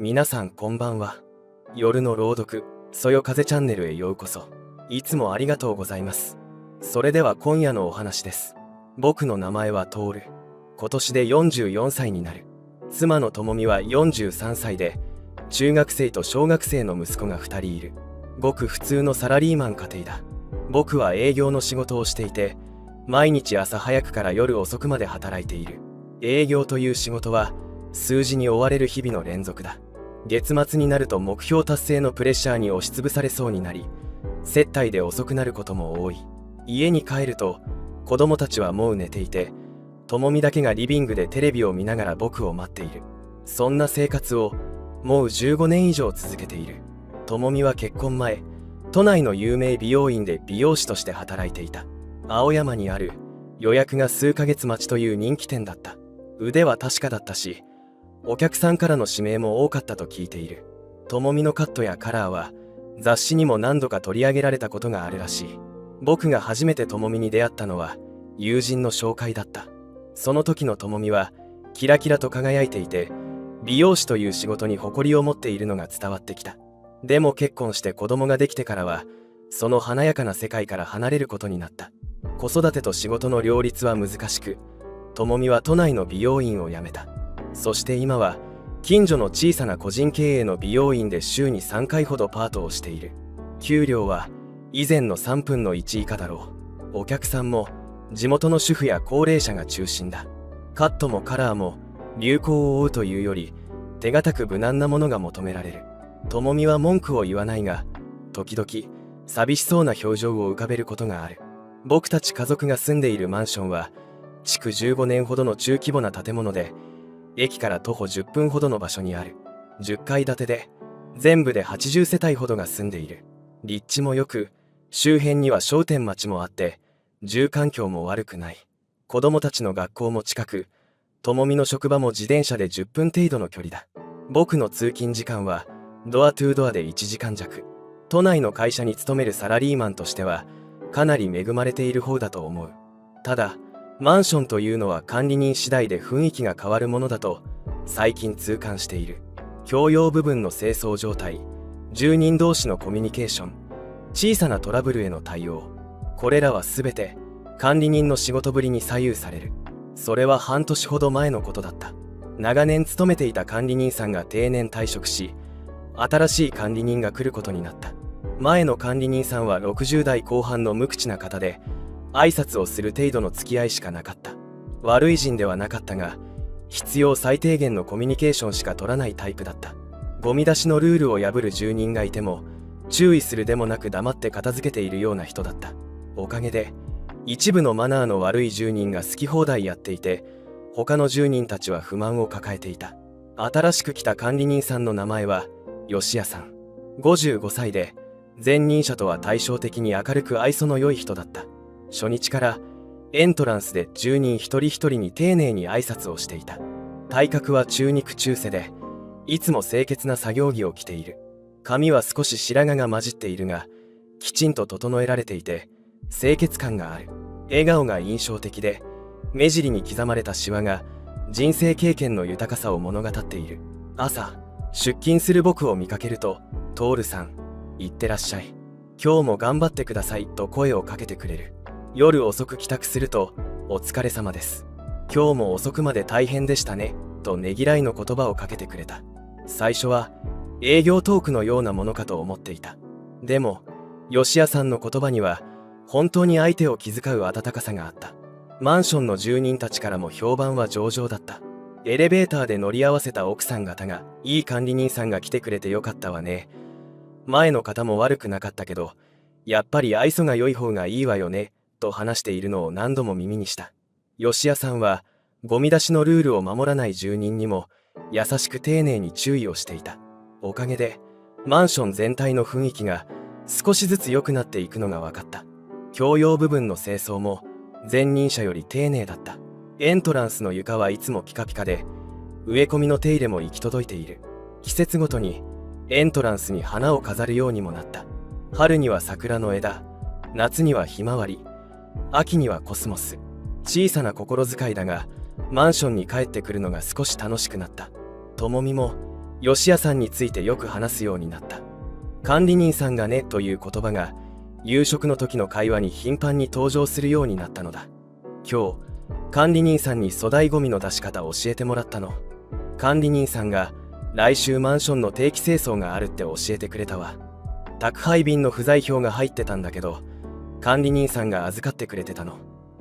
皆さんこんばんは。夜の朗読、そよ風チャンネルへようこそ。いつもありがとうございます。それでは今夜のお話です。僕の名前はトール。今年で44歳になる。妻のともみは43歳で、中学生と小学生の息子が2人いる。ごく普通のサラリーマン家庭だ。僕は営業の仕事をしていて、毎日朝早くから夜遅くまで働いている。営業という仕事は、数字に追われる日々の連続だ。月末になると目標達成のプレッシャーに押しつぶされそうになり、接待で遅くなることも多い。家に帰ると子供たちはもう寝ていて、ともみだけがリビングでテレビを見ながら僕を待っている。そんな生活をもう15年以上続けている。ともみは結婚前、都内の有名美容院で美容師として働いていた。青山にある予約が数ヶ月待ちという人気店だった。腕は確かだったし、お客さんからの指名も多かったと聞いている。ともみのカットやカラーは雑誌にも何度か取り上げられたことがあるらしい。僕が初めてともみに出会ったのは友人の紹介だった。その時のともみはキラキラと輝いていて、美容師という仕事に誇りを持っているのが伝わってきた。でも結婚して子供ができてからは、その華やかな世界から離れることになった。子育てと仕事の両立は難しく、ともみは都内の美容院を辞めた。そして今は近所の小さな個人経営の美容院で週に3回ほどパートをしている。給料は以前の3分の1以下だろう。お客さんも地元の主婦や高齢者が中心だ。カットもカラーも流行を追うというより手堅く無難なものが求められる。ともみは文句を言わないが、時々寂しそうな表情を浮かべることがある。僕たち家族が住んでいるマンションは築15年ほどの中規模な建物で、駅から徒歩10分ほどの場所にある。10階建てで全部で80世帯ほどが住んでいる。立地もよく、周辺には商店街もあって、住環境も悪くない。子供たちの学校も近く、ともみの職場も自転車で10分程度の距離だ。僕の通勤時間はドアトゥードアで1時間弱。都内の会社に勤めるサラリーマンとしてはかなり恵まれている方だと思う。ただマンションというのは管理人次第で雰囲気が変わるものだと最近痛感している。共用部分の清掃状態、住人同士のコミュニケーション、小さなトラブルへの対応、これらは全て管理人の仕事ぶりに左右される。それは半年ほど前のことだった。長年勤めていた管理人さんが定年退職し、新しい管理人が来ることになった。前の管理人さんは60代後半の無口な方で、挨拶をする程度の付き合いしかなかった。悪い人ではなかったが、必要最低限のコミュニケーションしか取らないタイプだった。ゴミ出しのルールを破る住人がいても、注意するでもなく黙って片付けているような人だった。おかげで、一部のマナーの悪い住人が好き放題やっていて、他の住人たちは不満を抱えていた。新しく来た管理人さんの名前は、吉谷さん。55歳で、前任者とは対照的に明るく愛想の良い人だった。初日からエントランスで住人一人一人に丁寧に挨拶をしていた。体格は中肉中背で、いつも清潔な作業着を着ている。髪は少し白髪が混じっているが、きちんと整えられていて清潔感がある。笑顔が印象的で、目尻に刻まれたシワが人生経験の豊かさを物語っている。朝出勤する僕を見かけると、トールさん、いってらっしゃい、今日も頑張ってくださいと声をかけてくれる。夜遅く帰宅すると、お疲れ様です。今日も遅くまで大変でしたね、とねぎらいの言葉をかけてくれた。最初は営業トークのようなものかと思っていた。でも、吉谷さんの言葉には、本当に相手を気遣う温かさがあった。マンションの住人たちからも評判は上々だった。エレベーターで乗り合わせた奥さん方が、いい管理人さんが来てくれてよかったわね。前の方も悪くなかったけど、やっぱり愛想が良い方がいいわよね。と話しているのを何度も耳にした。吉谷さんはゴミ出しのルールを守らない住人にも優しく丁寧に注意をしていた。おかげでマンション全体の雰囲気が少しずつ良くなっていくのが分かった。共用部分の清掃も前任者より丁寧だった。エントランスの床はいつもピカピカで、植え込みの手入れも行き届いている。季節ごとにエントランスに花を飾るようにもなった。春には桜の枝、夏にはひまわり、秋にはコスモス。小さな心遣いだが、マンションに帰ってくるのが少し楽しくなった。ともみも吉谷さんについてよく話すようになった。管理人さんがねという言葉が夕食の時の会話に頻繁に登場するようになったのだ。今日、管理人さんに粗大ゴミの出し方を教えてもらったの。管理人さんが来週マンションの定期清掃があるって教えてくれたわ。宅配便の不在票が入ってたんだけど、管理人さんが預かってくれてたの。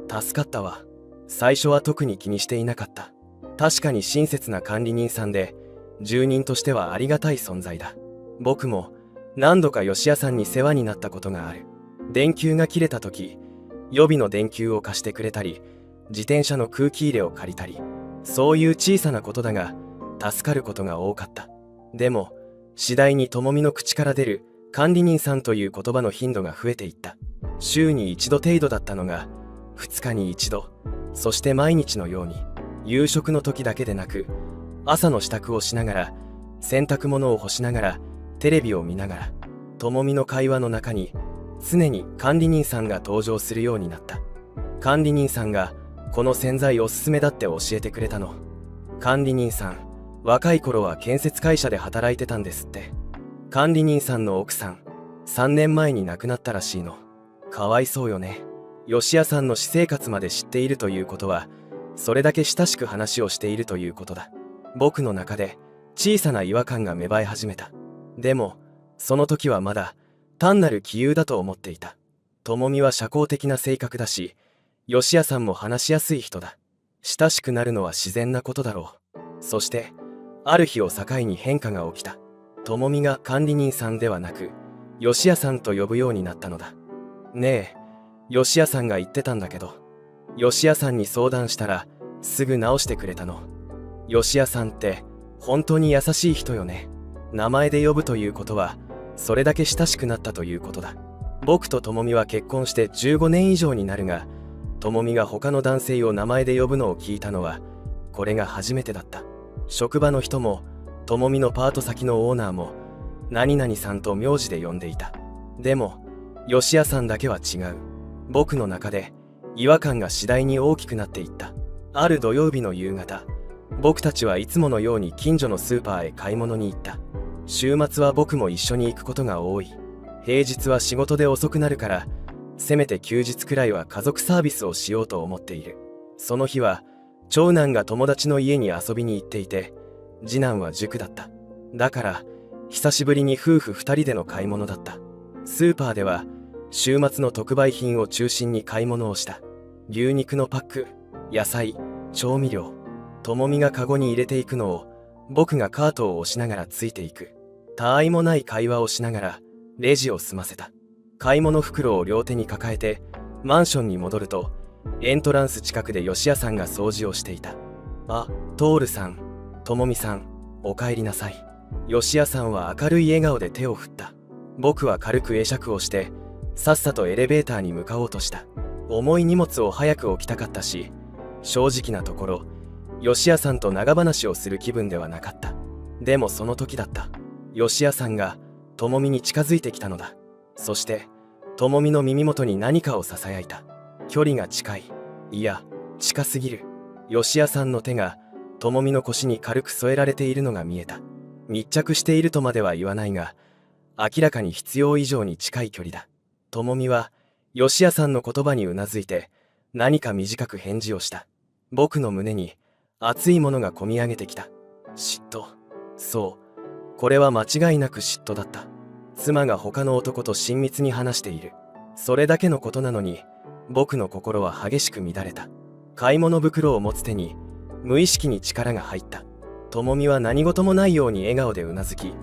助かったわ。最初は特に気にしていなかった。確かに親切な管理人さんで、住人としてはありがたい存在だ。僕も何度か吉谷さんに世話になったことがある。電球が切れた時、予備の電球を貸してくれたり、自転車の空気入れを借りたり、そういう小さなことだが助かることが多かった。でも次第に智美の口から出る管理人さんという言葉の頻度が増えていった。週に一度程度だったのが2日に一度、そして毎日のように。夕食の時だけでなく、朝の支度をしながら、洗濯物を干しながら、テレビを見ながら、智美の会話の中に常に管理人さんが登場するようになった。管理人さんがこの洗剤おすすめだって教えてくれたの。管理人さん、若い頃は建設会社で働いてたんですって。管理人さんの奥さん、3年前に亡くなったらしいの。かわいそうよね。吉谷さんの私生活まで知っているということは、それだけ親しく話をしているということだ。僕の中で小さな違和感が芽生え始めた。でもその時はまだ単なる杞憂だと思っていた。智美は社交的な性格だし、吉谷さんも話しやすい人だ。親しくなるのは自然なことだろう。そしてある日を境に変化が起きた。智美が管理人さんではなく吉谷さんと呼ぶようになったのだ。ねえ、吉谷さんが言ってたんだけど、吉谷さんに相談したらすぐ直してくれたの。吉谷さんって本当に優しい人よね。名前で呼ぶということはそれだけ親しくなったということだ。僕と智美は結婚して15年以上になるが、智美が他の男性を名前で呼ぶのを聞いたのはこれが初めてだった。職場の人も智美のパート先のオーナーも何々さんと名字で呼んでいた。でも吉谷さんだけは違う。僕の中で違和感が次第に大きくなっていった。ある土曜日の夕方、僕たちはいつものように近所のスーパーへ買い物に行った。週末は僕も一緒に行くことが多い。平日は仕事で遅くなるから、せめて休日くらいは家族サービスをしようと思っている。その日は長男が友達の家に遊びに行っていて、次男は塾だった。だから久しぶりに夫婦2人での買い物だった。スーパーでは週末の特売品を中心に買い物をした。牛肉のパック、野菜、調味料。智美がカゴに入れていくのを僕がカートを押しながらついていく。他愛もない会話をしながらレジを済ませた。買い物袋を両手に抱えてマンションに戻ると、エントランス近くで吉谷さんが掃除をしていた。あ、トールさん、智美さん、お帰りなさい。吉谷さんは明るい笑顔で手を振った。僕は軽く会釈をしてさっさとエレベーターに向かおうとした。重い荷物を早く置きたかったし、正直なところ吉谷さんと長話をする気分ではなかった。でもその時だった。吉谷さんが智美に近づいてきたのだ。そして智美の耳元に何かをささやいた。距離が近い、いや近すぎる。吉谷さんの手が智美の腰に軽く添えられているのが見えた。密着しているとまでは言わないが、明らかに必要以上に近い距離だ。智美は吉谷さんの言葉にうなずいて何か短く返事をした。僕の胸に熱いものがこみ上げてきた。嫉妬。そう、これは間違いなく嫉妬だった。妻が他の男と親密に話している。それだけのことなのに僕の心は激しく乱れた。買い物袋を持つ手に無意識に力が入った。智美は何事もないように笑顔でうなずき、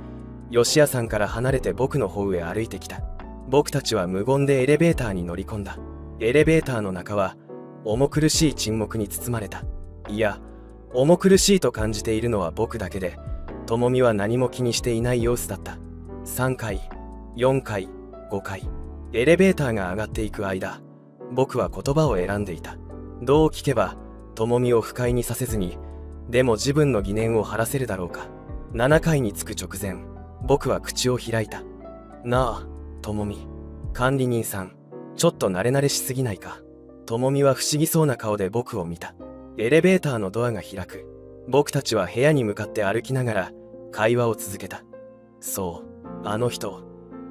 吉谷さんから離れて僕の方へ歩いてきた。僕たちは無言でエレベーターに乗り込んだ。エレベーターの中は重苦しい沈黙に包まれた。いや、重苦しいと感じているのは僕だけで、智美は何も気にしていない様子だった。3階、4階、5階、エレベーターが上がっていく間、僕は言葉を選んでいた。どう聞けば智美を不快にさせずに、でも自分の疑念を晴らせるだろうか。7階に着く直前、僕は口を開いた。なあ、智美。管理人さん、ちょっと慣れ慣れしすぎないか。智美は不思議そうな顔で僕を見た。エレベーターのドアが開く。僕たちは部屋に向かって歩きながら会話を続けた。そう、あの人、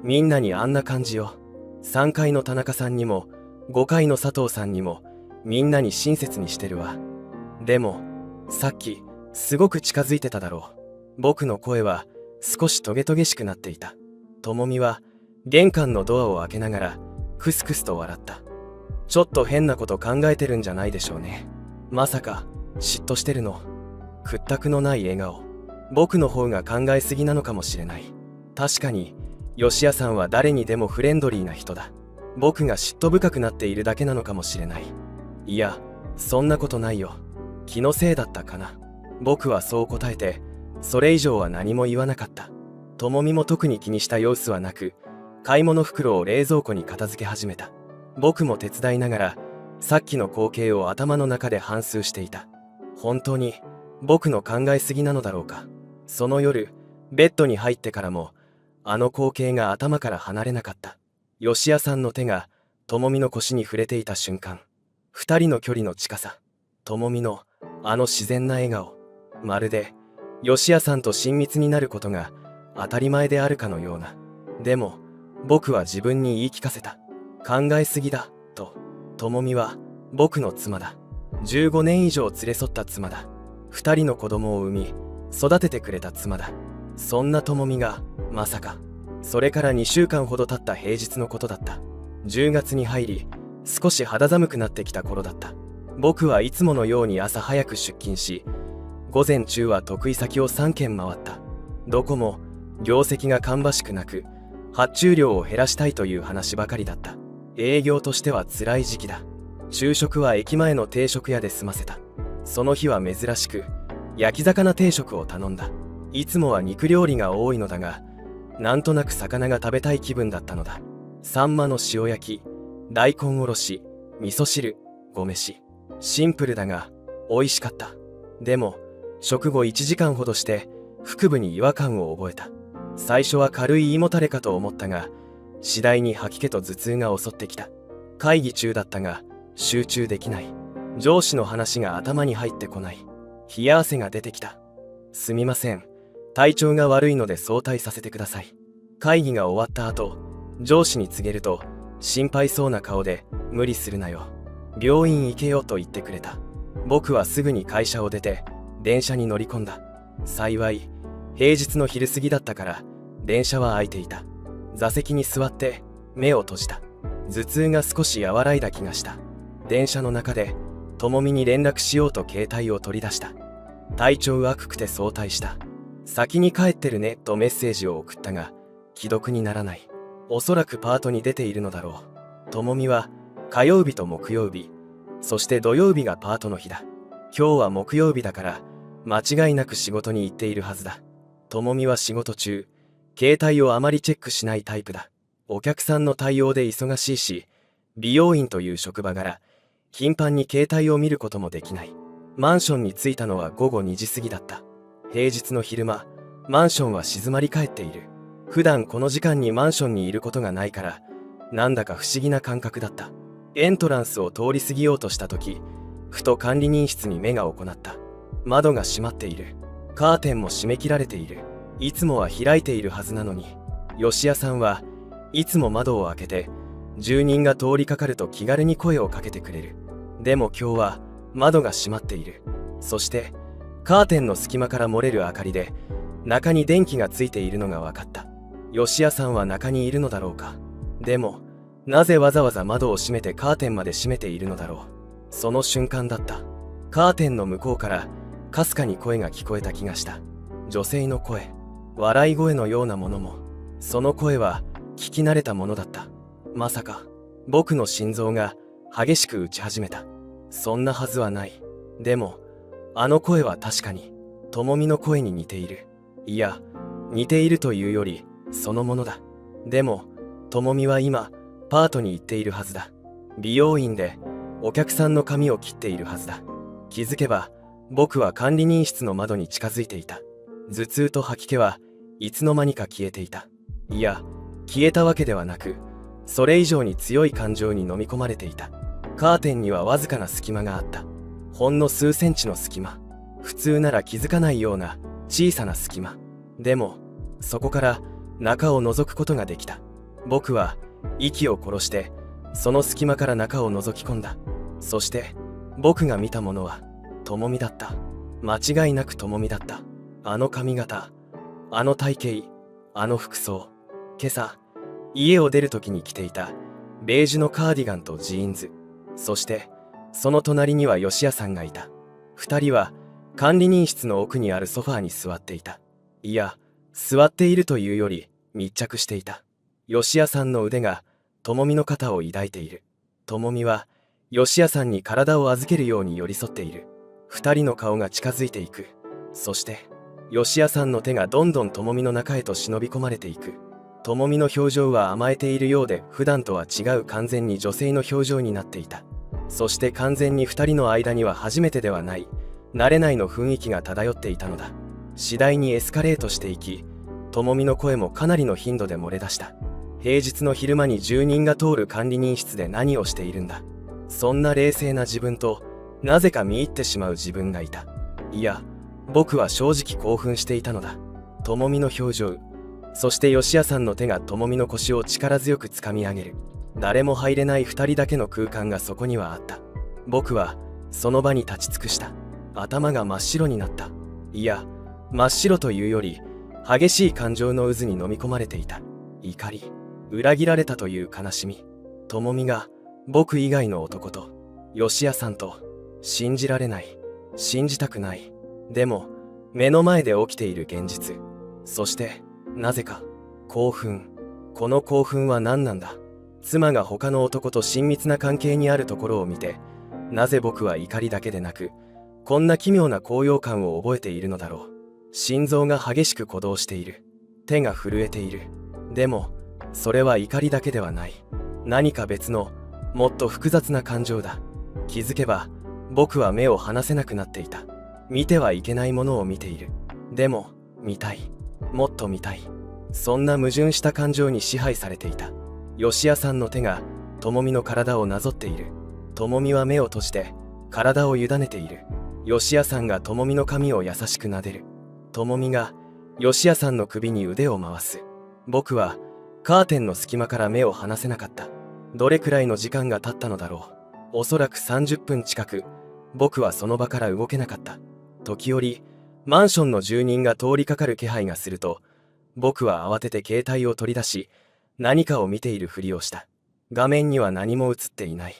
みんなにあんな感じよ。3階の田中さんにも、5階の佐藤さんにも、みんなに親切にしてるわ。でも、さっき、すごく近づいてただろう。僕の声は、少しトゲトゲしくなっていた。ともみは、玄関のドアを開けながら、クスクスと笑った。ちょっと変なこと考えてるんじゃないでしょうね。まさか、嫉妬してるの？屈託のない笑顔。僕の方が考えすぎなのかもしれない。確かに、吉谷さんは誰にでもフレンドリーな人だ。僕が嫉妬深くなっているだけなのかもしれない。いや、そんなことないよ。気のせいだったかな。僕はそう答えて、それ以上は何も言わなかった。ともみも特に気にした様子はなく、買い物袋を冷蔵庫に片付け始めた。僕も手伝いながら、さっきの光景を頭の中で反芻していた。本当に、僕の考えすぎなのだろうか。その夜、ベッドに入ってからも、あの光景が頭から離れなかった。吉谷さんの手が、ともみの腰に触れていた瞬間。二人の距離の近さ。ともみの、あの自然な笑顔。まるで、吉谷さんと親密になることが、当たり前であるかのような。でも、僕は自分に言い聞かせた。考えすぎだ、と。ともみは、僕の妻だ。15年以上連れ添った妻だ。二人の子供を産み、育ててくれた妻だ。そんなともみが、まさか。それから2週間ほど経った平日のことだった。10月に入り、少し肌寒くなってきた頃だった。僕はいつものように朝早く出勤し、午前中は得意先を3軒回った。どこも、業績が芳しくなく、発注量を減らしたいという話ばかりだった。営業としては辛い時期だ。昼食は駅前の定食屋で済ませた。その日は珍しく、焼き魚定食を頼んだ。いつもは肉料理が多いのだが、なんとなく魚が食べたい気分だったのだ。サンマの塩焼き、大根おろし、味噌汁、ご飯。シンプルだが、美味しかった。でも、食後1時間ほどして、腹部に違和感を覚えた。最初は軽い胃もたれかと思ったが、次第に吐き気と頭痛が襲ってきた。会議中だったが、集中できない。上司の話が頭に入ってこない。冷や汗が出てきた。すみません。体調が悪いので早退させてください。会議が終わった後、上司に告げると、心配そうな顔で、無理するなよ。病院行けよと言ってくれた。僕はすぐに会社を出て、電車に乗り込んだ。幸い、平日の昼過ぎだったから、電車は空いていた。座席に座って、目を閉じた。頭痛が少し和らいだ気がした。電車の中で、ともみに連絡しようと携帯を取り出した。体調悪くて早退した。先に帰ってるねとメッセージを送ったが、既読にならない。おそらくパートに出ているのだろう。ともみは火曜日と木曜日、そして土曜日がパートの日だ。今日は木曜日だから間違いなく仕事に行っているはずだ。ともみは仕事中、携帯をあまりチェックしないタイプだ。お客さんの対応で忙しいし、美容院という職場柄、頻繁に携帯を見ることもできない。マンションに着いたのは午後2時過ぎだった。平日の昼間、マンションは静まり返っている。普段この時間にマンションにいることがないから、なんだか不思議な感覚だった。エントランスを通り過ぎようとした時、ふと管理人室に目が行った。窓が閉まっている。カーテンも閉め切られている。いつもは開いているはずなのに、吉谷さんはいつも窓を開けて、住人が通りかかると気軽に声をかけてくれる。でも今日は窓が閉まっている。そしてカーテンの隙間から漏れる明かりで中に電気がついているのが分かった。吉谷さんは中にいるのだろうか。でもなぜわざわざ窓を閉めてカーテンまで閉めているのだろう。その瞬間だった。カーテンの向こうからかすかに声が聞こえた気がした。女性の声、笑い声のようなものも。その声は聞き慣れたものだった。まさか僕の心臓が激しく打ち始めた。そんなはずはない。でもあの声は確かにともみの声に似ている。いや、似ているというよりそのものだ。でもともみは今パートに行っているはずだ。美容院でお客さんの髪を切っているはずだ。気づけば僕は管理人室の窓に近づいていた。頭痛と吐き気はいつの間にか消えていた。いや、消えたわけではなく、それ以上に強い感情に飲み込まれていた。カーテンにはわずかな隙間があった。ほんの数センチの隙間。普通なら気づかないような小さな隙間。でもそこから中を覗くことができた。僕は息を殺してその隙間から中を覗き込んだ。そして僕が見たものは智美だった。間違いなく智美だった。あの髪型、あの体型、あの服装、今朝家を出る時に着ていたベージュのカーディガンとジーンズ、そしてその隣には吉谷さんがいた。二人は管理人室の奥にあるソファーに座っていた。いや、座っているというより密着していた。吉谷さんの腕が智美の肩を抱いている。智美は吉谷さんに体を預けるように寄り添っている。二人の顔が近づいていく。そして吉谷さんの手がどんどん智美の中へと忍び込まれていく。智美の表情は甘えているようで、普段とは違う完全に女性の表情になっていた。そして完全に二人の間には初めてではない、慣れないの雰囲気が漂っていたのだ。次第にエスカレートしていき、智美の声もかなりの頻度で漏れ出した。平日の昼間に住人が通る管理人室で何をしているんだ。そんな冷静な自分と、なぜか見入ってしまう自分がいた。いや、僕は正直興奮していたのだ。智美の表情、そして吉谷さんの手が智美の腰を力強くつかみ上げる。誰も入れない二人だけの空間がそこにはあった。僕はその場に立ち尽くした。頭が真っ白になった。いや、真っ白というより激しい感情の渦に飲み込まれていた。怒り、裏切られたという悲しみ。智美が僕以外の男と、吉谷さんと、信じられない、信じたくない。でも目の前で起きている現実、そしてなぜか興奮。この興奮は何なんだ。妻が他の男と親密な関係にあるところを見て、なぜ僕は怒りだけでなくこんな奇妙な高揚感を覚えているのだろう。心臓が激しく鼓動している。手が震えている。でもそれは怒りだけではない。何か別のもっと複雑な感情だ。気づけば僕は目を離せなくなっていた。見てはいけないものを見ている。でも見たい、もっと見たい。そんな矛盾した感情に支配されていた。吉谷さんの手が智美の体をなぞっている。智美は目を閉じて体を委ねている。吉谷さんが智美の髪を優しく撫でる。智美が吉谷さんの首に腕を回す。僕はカーテンの隙間から目を離せなかった。どれくらいの時間が経ったのだろう。おそらく30分近く。僕はその場から動けなかった。時折マンションの住人が通りかかる気配がすると、僕は慌てて携帯を取り出し何かを見ているふりをした。画面には何も映っていない。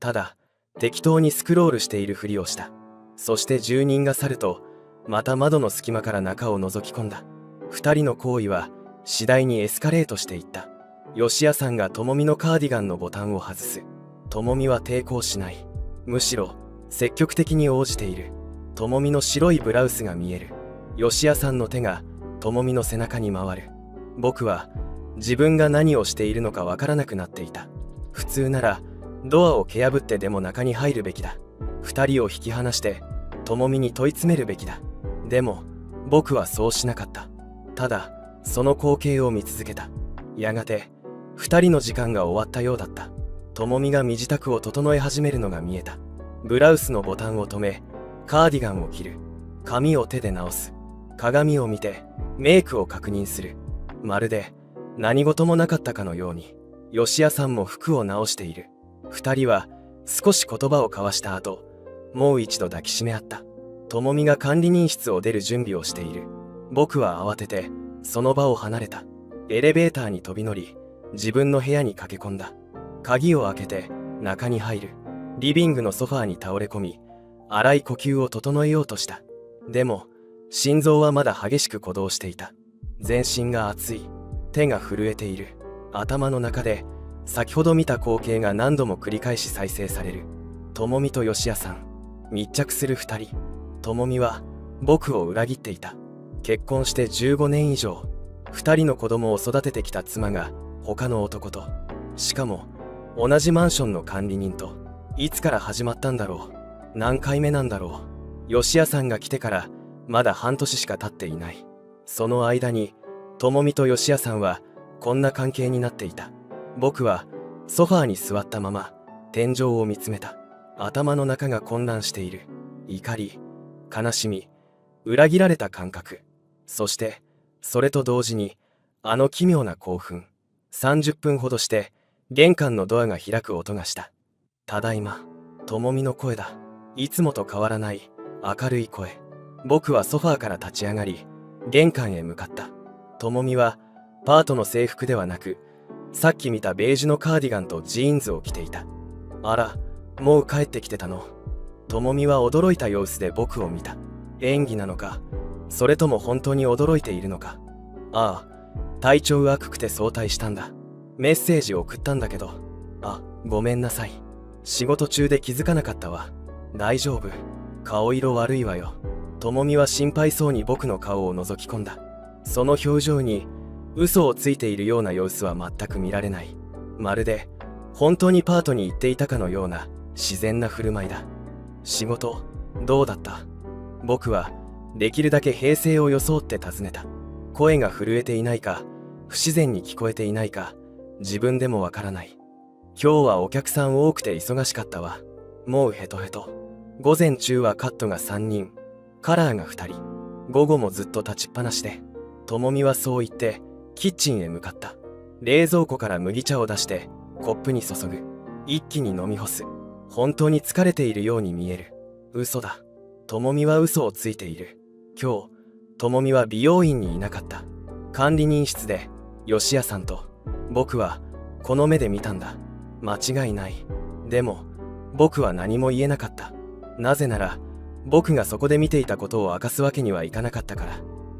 ただ適当にスクロールしているふりをした。そして住人が去ると、また窓の隙間から中を覗き込んだ。二人の行為は次第にエスカレートしていった。吉谷さんが智美のカーディガンのボタンを外す。智美は抵抗しない。むしろ積極的に応じている。智美の白いブラウスが見える。吉谷さんの手が智美の背中に回る。僕は自分が何をしているのかわからなくなっていた。普通ならドアを蹴破ってでも中に入るべきだ。二人を引き離して智美に問い詰めるべきだ。でも僕はそうしなかった。ただその光景を見続けた。やがて二人の時間が終わったようだった。智美が身支度を整え始めるのが見えた。ブラウスのボタンを止め、カーディガンを着る。髪を手で直す。鏡を見てメイクを確認する。まるで何事もなかったかのように。吉谷さんも服を直している。二人は少し言葉を交わした後、もう一度抱きしめ合った。智美が管理人室を出る準備をしている。僕は慌ててその場を離れた。エレベーターに飛び乗り、自分の部屋に駆け込んだ。鍵を開けて中に入る。リビングのソファーに倒れ込み、荒い呼吸を整えようとした。でも心臓はまだ激しく鼓動していた。全身が熱い。手が震えている。頭の中で先ほど見た光景が何度も繰り返し再生される。智美と吉谷さん、密着する二人。智美は僕を裏切っていた。結婚して15年以上、二人の子供を育ててきた妻が他の男と、しかも同じマンションの管理人と。いつから始まったんだろう。何回目なんだろう。吉谷さんが来てからまだ半年しか経っていない。その間に智美と吉谷さんはこんな関係になっていた。僕はソファーに座ったまま天井を見つめた。頭の中が混乱している。怒り、悲しみ、裏切られた感覚、そしてそれと同時にあの奇妙な興奮。30分ほどして玄関のドアが開く音がした。ただいま。ともみの声だ。いつもと変わらない明るい声。僕はソファーから立ち上がり玄関へ向かった。ともみはパートの制服ではなく、さっき見たベージュのカーディガンとジーンズを着ていた。あら、もう帰ってきてたの。ともみは驚いた様子で僕を見た。演技なのか、それとも本当に驚いているのか。ああ、体調悪くて早退したんだ。メッセージ送ったんだけど。あ、ごめんなさい。仕事中で気づかなかったわ。大丈夫。顔色悪いわよ。ともみは心配そうに僕の顔を覗き込んだ。その表情に嘘をついているような様子は全く見られない。まるで本当にパートに行っていたかのような自然な振る舞いだ。仕事どうだった？僕はできるだけ平静を装って尋ねた。声が震えていないか、不自然に聞こえていないか、自分でもわからない。今日はお客さん多くて忙しかったわ。もうヘトヘト。午前中はカットが3人、カラーが2人。午後もずっと立ちっぱなしで。ともみはそう言ってキッチンへ向かった。冷蔵庫から麦茶を出してコップに注ぐ。一気に飲み干す。本当に疲れているように見える。嘘だ。ともみは嘘をついている。今日ともみは美容院にいなかった。管理人室で吉谷さんと僕はこの目で見たんだ。間違いない。でも僕は何も言えなかった。なぜなら僕がそこで見ていたことを明かすわけにはいかなかったから。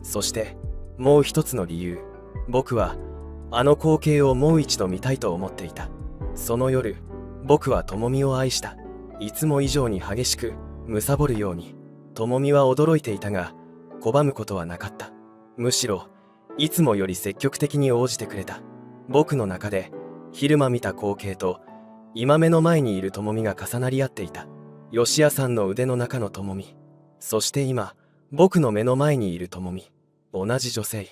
そしてもう一つの理由。僕はあの光景をもう一度見たいと思っていた。その夜、僕はともみを愛した。いつも以上に激しく貪るように。ともみは驚いていたが拒むことはなかった。むしろいつもより積極的に応じてくれた。僕の中で昼間見た光景と今目の前にいるともみが重なり合っていた。吉谷さんの腕の中のともみ、そして今僕の目の前にいるともみ。同じ女性、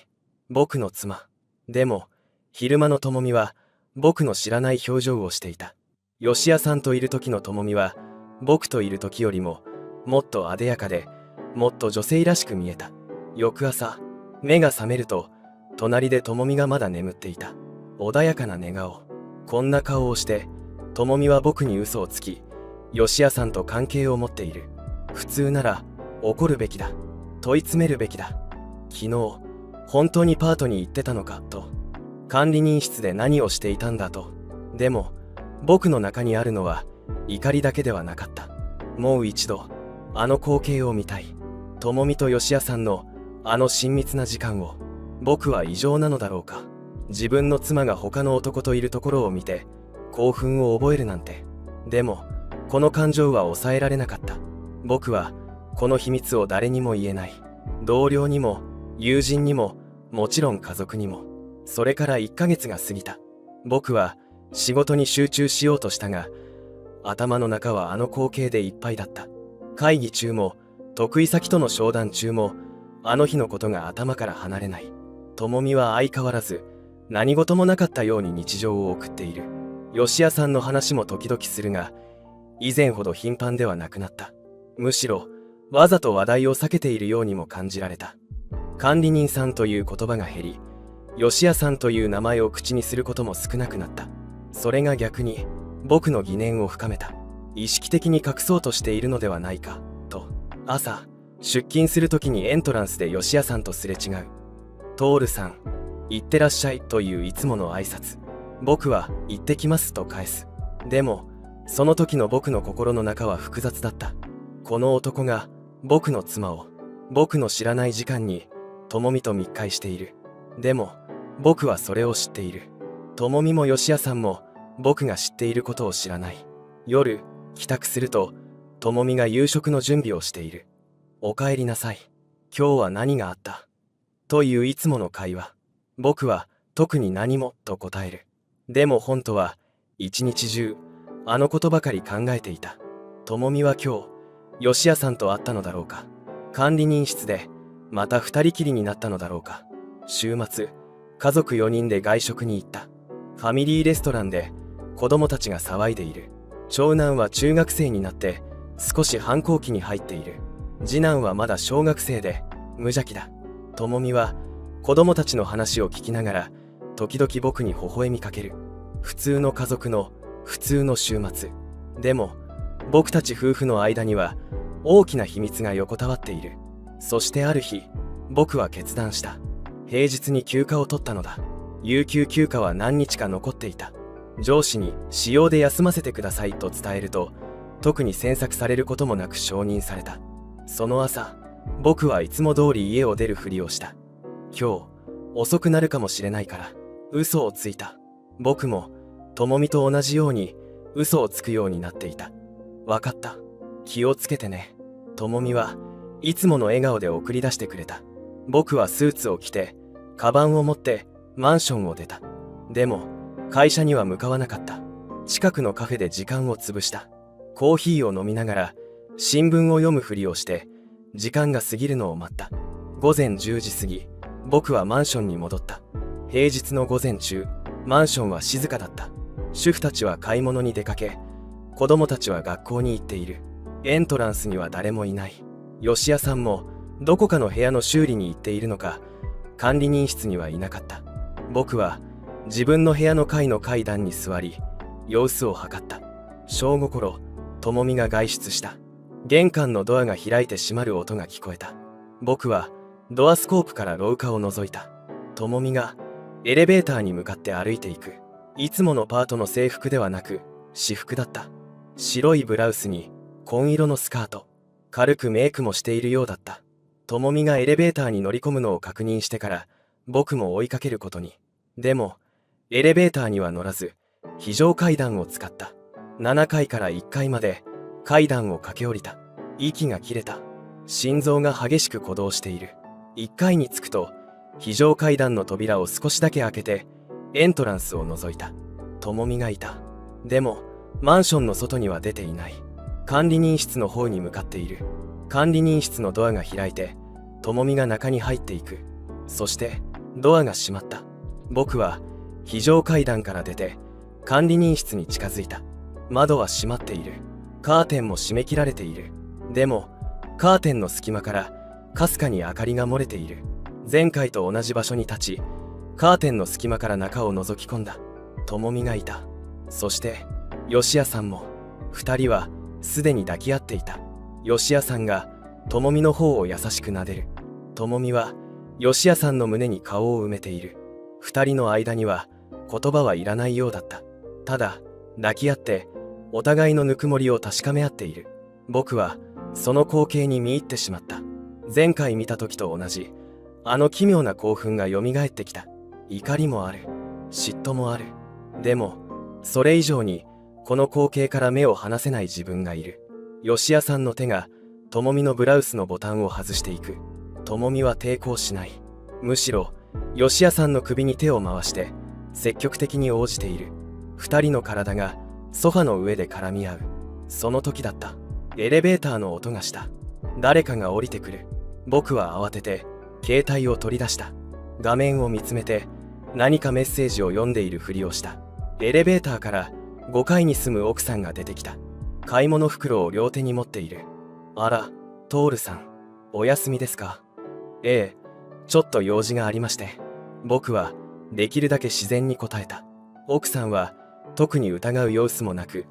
僕の妻。でも昼間のともみは僕の知らない表情をしていた。吉谷さんといる時のともみは僕といる時よりももっと艶やかでもっと女性らしく見えた。翌朝目が覚めると隣でともみがまだ眠っていた。穏やかな寝顔。こんな顔をしてともみは僕に嘘をつき吉谷さんと関係を持っている。普通なら怒るべきだ。問い詰めるべきだ。昨日本当にパートに行ってたのかと。管理人室で何をしていたんだと。でも僕の中にあるのは怒りだけではなかった。もう一度あの光景を見たい。ともみと吉谷さんのあの親密な時間を。僕は異常なのだろうか。自分の妻が他の男といるところを見て興奮を覚えるなんて。でもこの感情は抑えられなかった。僕はこの秘密を誰にも言えない。同僚にも友人にももちろん家族にも。それから1ヶ月が過ぎた。僕は仕事に集中しようとしたが頭の中はあの光景でいっぱいだった。会議中も得意先との商談中もあの日のことが頭から離れない。ともみは相変わらず何事もなかったように日常を送っている。吉谷さんの話も時々するが以前ほど頻繁ではなくなった。むしろわざと話題を避けているようにも感じられた。管理人さんという言葉が減り吉谷さんという名前を口にすることも少なくなった。それが逆に僕の疑念を深めた。意識的に隠そうとしているのではないかと。朝出勤するときにエントランスで吉谷さんとすれ違う。トールさん、行ってらっしゃいといういつもの挨拶。僕は行ってきますと返す。でもその時の僕の心の中は複雑だった。この男が僕の妻を僕の知らない時間にともみと密会している。でも僕はそれを知っている。ともみも吉谷さんも僕が知っていることを知らない。夜帰宅するとともみが夕食の準備をしている。お帰りなさい。今日は何があった？といういつもの会話。僕は特に何もと答える。でも本当は一日中あのことばかり考えていた。ともみは今日吉谷さんと会ったのだろうか。管理人室でまた二人きりになったのだろうか。週末家族4人で外食に行った。ファミリーレストランで子供たちが騒いでいる。長男は中学生になって少し反抗期に入っている。次男はまだ小学生で無邪気だ。ともみは子供たちの話を聞きながら時々僕に微笑みかける。普通の家族の普通の週末。でも僕たち夫婦の間には大きな秘密が横たわっている。そしてある日、僕は決断した。平日に休暇を取ったのだ。有給休暇は何日か残っていた。上司に私用で休ませてくださいと伝えると、特に詮索されることもなく承認された。その朝、僕はいつも通り家を出るふりをした。今日遅くなるかもしれないから嘘をついた。僕も智美と同じように嘘をつくようになっていた。わかった、気をつけてね。智美はいつもの笑顔で送り出してくれた。僕はスーツを着てカバンを持ってマンションを出た。でも会社には向かわなかった。近くのカフェで時間を潰した。コーヒーを飲みながら新聞を読むふりをして時間が過ぎるのを待った。午前10時過ぎ、僕はマンションに戻った。平日の午前中、マンションは静かだった。主婦たちは買い物に出かけ、子供たちは学校に行っている。エントランスには誰もいない。吉谷さんもどこかの部屋の修理に行っているのか、管理人室にはいなかった。僕は自分の部屋の階の階段に座り、様子を測った。正午頃、智美が外出した。玄関のドアが開いて閉まる音が聞こえた。僕はドアスコープから廊下を覗いた。智美がエレベーターに向かって歩いていく。いつものパートの制服ではなく私服だった。白いブラウスに紺色のスカート。軽くメイクもしているようだった。智美がエレベーターに乗り込むのを確認してから僕も追いかけることに。でもエレベーターには乗らず非常階段を使った。7階から1階まで階段を駆け下りた。息が切れた。心臓が激しく鼓動している。1階に着くと非常階段の扉を少しだけ開けてエントランスを覗いた。智美がいた。でもマンションの外には出ていない。管理人室の方に向かっている。管理人室のドアが開いて智美が中に入っていく。そしてドアが閉まった。僕は非常階段から出て管理人室に近づいた。窓は閉まっている。カーテンも閉め切られている。でもカーテンの隙間からかすかに明かりが漏れている。前回と同じ場所に立ち、カーテンの隙間から中を覗き込んだ。智美がいた。そして吉谷さんも。二人はすでに抱き合っていた。吉谷さんが智美の方を優しく撫でる。智美は吉谷さんの胸に顔を埋めている。二人の間には言葉はいらないようだった。ただ抱き合ってお互いのぬくもりを確かめ合っている。僕はその光景に見入ってしまった。前回見た時と同じあの奇妙な興奮がよみがえってきた。怒りもある、嫉妬もある。でもそれ以上にこの光景から目を離せない自分がいる。吉谷さんの手が智美のブラウスのボタンを外していく。智美は抵抗しない。むしろ吉谷さんの首に手を回して積極的に応じている。二人の体がソファの上で絡み合う。その時だった。エレベーターの音がした。誰かが降りてくる。僕は慌てて携帯を取り出した。画面を見つめて何かメッセージを読んでいるふりをした。エレベーターから5階に住む奥さんが出てきた。買い物袋を両手に持っている。あら、トールさん、お休みですか？ええ、ちょっと用事がありまして。僕はできるだけ自然に答えた。奥さんは特に疑う様子もなく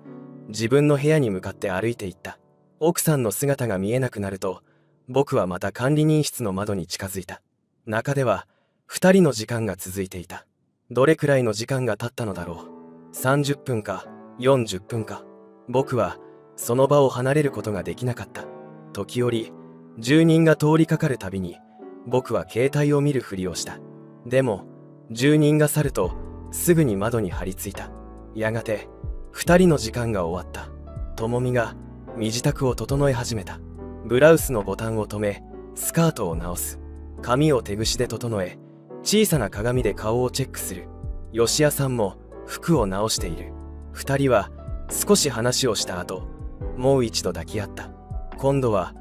自分の部屋に向かって歩いていった。奥さんの姿が見えなくなると僕はまた管理人室の窓に近づいた。中では2人の時間が続いていた。どれくらいの時間が経ったのだろう。30分か40分か。僕はその場を離れることができなかった。時折住人が通りかかるたびに僕は携帯を見るふりをした。でも住人が去るとすぐに窓に張り付いた。やがて2人の時間が終わった。智美が身支度を整え始めた。ブラウスのボタンを止め、スカートを直す。髪を手ぐしで整え、小さな鏡で顔をチェックする。吉谷さんも服を直している。2人は少し話をした後、もう一度抱き合った。今度は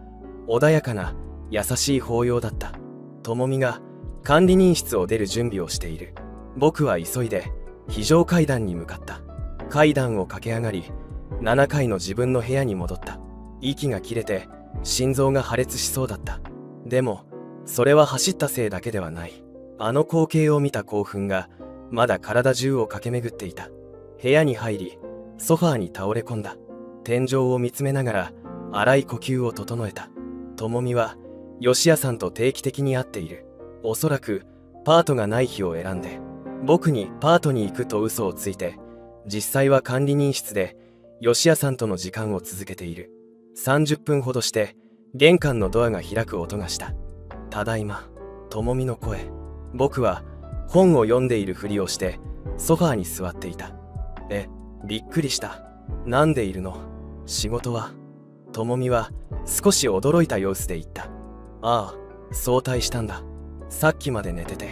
穏やかな優しい抱擁だった。智美が管理人室を出る準備をしている。僕は急いで非常階段に向かった。階段を駆け上がり、7階の自分の部屋に戻った。息が切れて心臓が破裂しそうだった。でもそれは走ったせいだけではない。あの光景を見た興奮がまだ体中を駆け巡っていた。部屋に入り、ソファーに倒れ込んだ。天井を見つめながら荒い呼吸を整えた。智美は吉谷さんと定期的に会っている。おそらくパートがない日を選んで、僕にパートに行くと嘘をついて、実際は管理人室で吉谷さんとの時間を続けている。30分ほどして玄関のドアが開く音がした。ただいま。智美の声。僕は本を読んでいるふりをしてソファーに座っていた。びっくりした。なんでいるの？仕事は？智美は少し驚いた様子で言った。ああ、早退したんだ。さっきまで寝てて、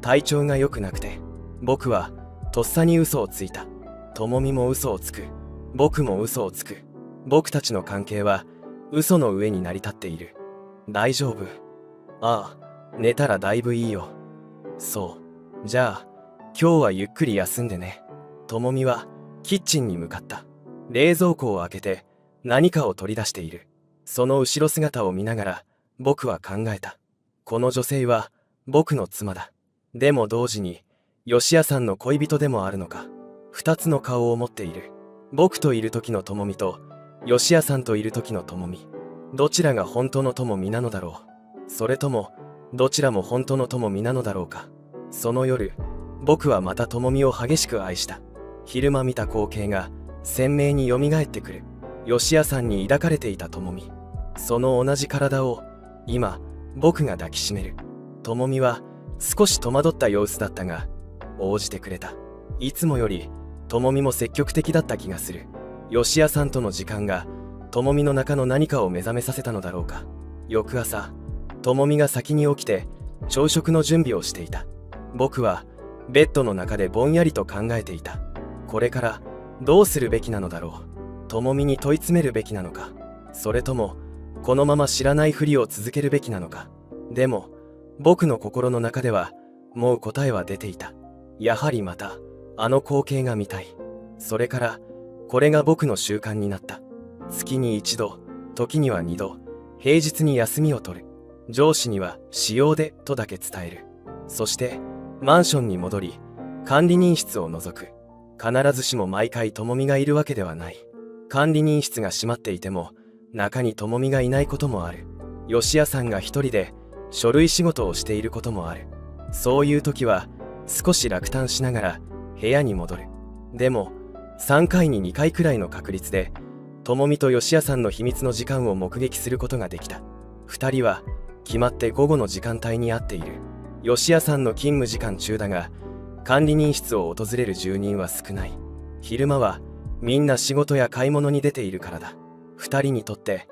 体調が良くなくて。僕はとっさに嘘をついた。智美も嘘をつく。僕も嘘をつく。僕たちの関係は嘘の上に成り立っている。大丈夫？ああ、寝たらだいぶいいよ。そう。じゃあ、今日はゆっくり休んでね。智美はキッチンに向かった。冷蔵庫を開けて何かを取り出している。その後ろ姿を見ながら僕は考えた。この女性は僕の妻だ。でも同時に吉谷さんの恋人でもあるのか。二つの顔を持っている。僕といる時の智美と吉谷さんといる時の智美。どちらが本当の智美なのだろう。それともどちらも本当の智美なのだろうか。その夜、僕はまた智美を激しく愛した。昼間見た光景が鮮明によみがえってくる。吉谷さんに抱かれていた智美。その同じ体を今僕が抱きしめる。智美は少し戸惑った様子だったが応じてくれた。いつもより智美も積極的だった気がする。吉谷さんとの時間が智美の中の何かを目覚めさせたのだろうか。翌朝、智美が先に起きて朝食の準備をしていた。僕はベッドの中でぼんやりと考えていた。これからどうするべきなのだろう。智美に問い詰めるべきなのか、それともこのまま知らないふりを続けるべきなのか。でも僕の心の中ではもう答えは出ていた。やはりまたあの光景が見たい。それからこれが僕の習慣になった。月に一度、時には二度、平日に休みを取る。上司には私用でとだけ伝える。そしてマンションに戻り管理人室を覗く。必ずしも毎回智美がいるわけではない。管理人室が閉まっていても中に智美がいないこともある。吉谷さんが一人で書類仕事をしていることもある。そういう時は少し落胆しながら部屋に戻る。でも3回に2回くらいの確率で智美と吉谷さんの秘密の時間を目撃することができた。2人は決まって午後の時間帯に会っている。吉谷さんの勤務時間中だが管理人室を訪れる住人は少ない。昼間はみんな仕事や買い物に出ているからだ。2人にとって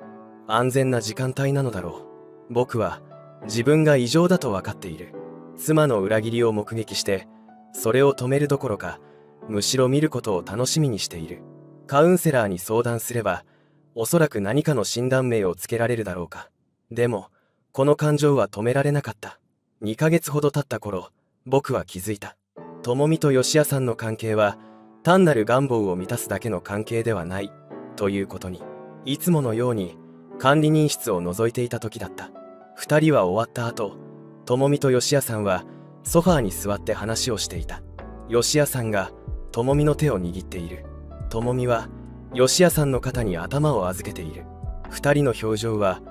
安全な時間帯なのだろう。僕は自分が異常だと分かっている。妻の裏切りを目撃してそれを止めるどころかむしろ見ることを楽しみにしている。カウンセラーに相談すればおそらく何かの診断名をつけられるだろうか。でもこの感情は止められなかった。2ヶ月ほど経った頃、僕は気づいた。智美と吉谷さんの関係は単なる願望を満たすだけの関係ではないということに。いつものように管理人室を覗いていた時だった。2人は終わった後、智美と吉谷さんはソファーに座って話をしていた。吉谷さんが智美の手を握っている。智美は吉谷さんの肩に頭を預けている。2人の表情は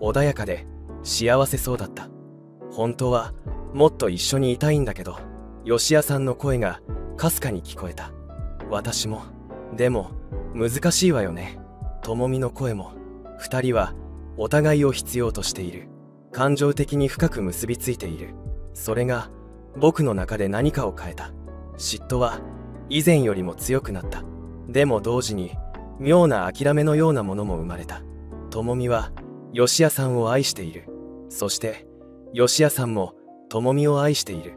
穏やかで幸せそうだった。本当はもっと一緒にいたいんだけど。吉谷さんの声がかすかに聞こえた。私も。でも難しいわよね。智美の声も。2人はお互いを必要としている。感情的に深く結びついている。それが僕の中で何かを変えた。嫉妬は以前よりも強くなった。でも同時に妙な諦めのようなものも生まれた。智美は吉谷さんを愛している。そして吉谷さんも智美を愛している。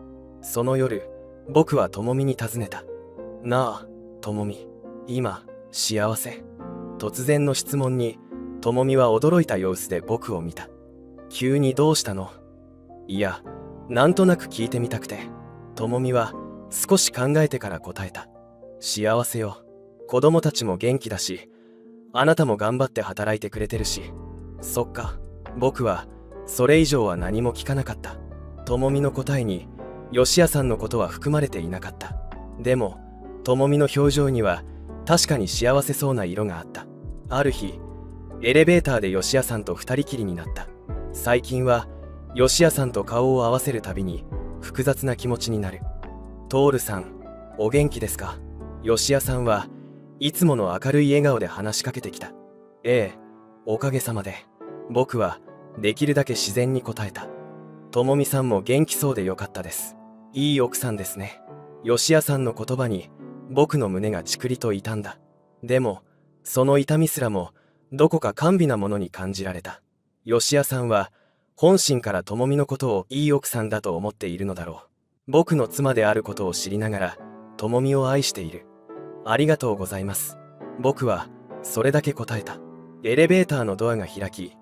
その夜、僕は智美に尋ねた。なあ、智美、今、幸せ？突然の質問に、智美は驚いた様子で僕を見た。急にどうしたの？いや、なんとなく聞いてみたくて。智美は少し考えてから答えた。幸せよ。子供たちも元気だし、あなたも頑張って働いてくれてるし。そっか。僕はそれ以上は何も聞かなかった。智美の答えに吉谷さんのことは含まれていなかった。でも智美の表情には確かに幸せそうな色があった。ある日エレベーターで吉谷さんと二人きりになった。最近は吉谷さんと顔を合わせるたびに複雑な気持ちになる。徹さん、お元気ですか？吉谷さんはいつもの明るい笑顔で話しかけてきた。ええ、おかげさまで。僕はできるだけ自然に答えた。智美さんも元気そうでよかったです。いい奥さんですね。吉谷さんの言葉に僕の胸がチクリと痛んだ。でもその痛みすらもどこか甘美なものに感じられた。吉谷さんは本心から智美のことをいい奥さんだと思っているのだろう。僕の妻であることを知りながら智美を愛している。ありがとうございます。僕はそれだけ答えた。エレベーターのドアが開き、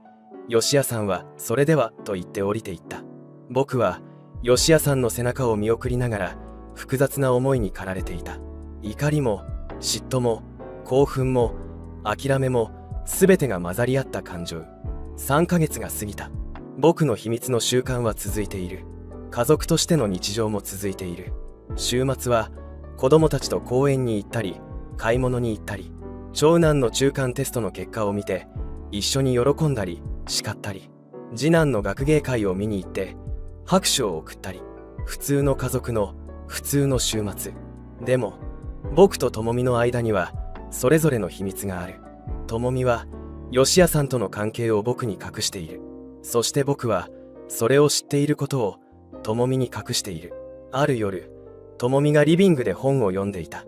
吉谷さんはそれではと言って降りていった。僕は吉谷さんの背中を見送りながら複雑な思いに駆られていた。怒りも嫉妬も興奮も諦めも全てが混ざり合った感情。3ヶ月が過ぎた。僕の秘密の習慣は続いている。家族としての日常も続いている。週末は子供たちと公園に行ったり買い物に行ったり、長男の中間テストの結果を見て一緒に喜んだり叱ったり、次男の学芸会を見に行って拍手を送ったり、普通の家族の普通の週末。でも僕と智美の間にはそれぞれの秘密がある。智美は吉谷さんとの関係を僕に隠している。そして僕はそれを知っていることを智美に隠している。ある夜、智美がリビングで本を読んでいた。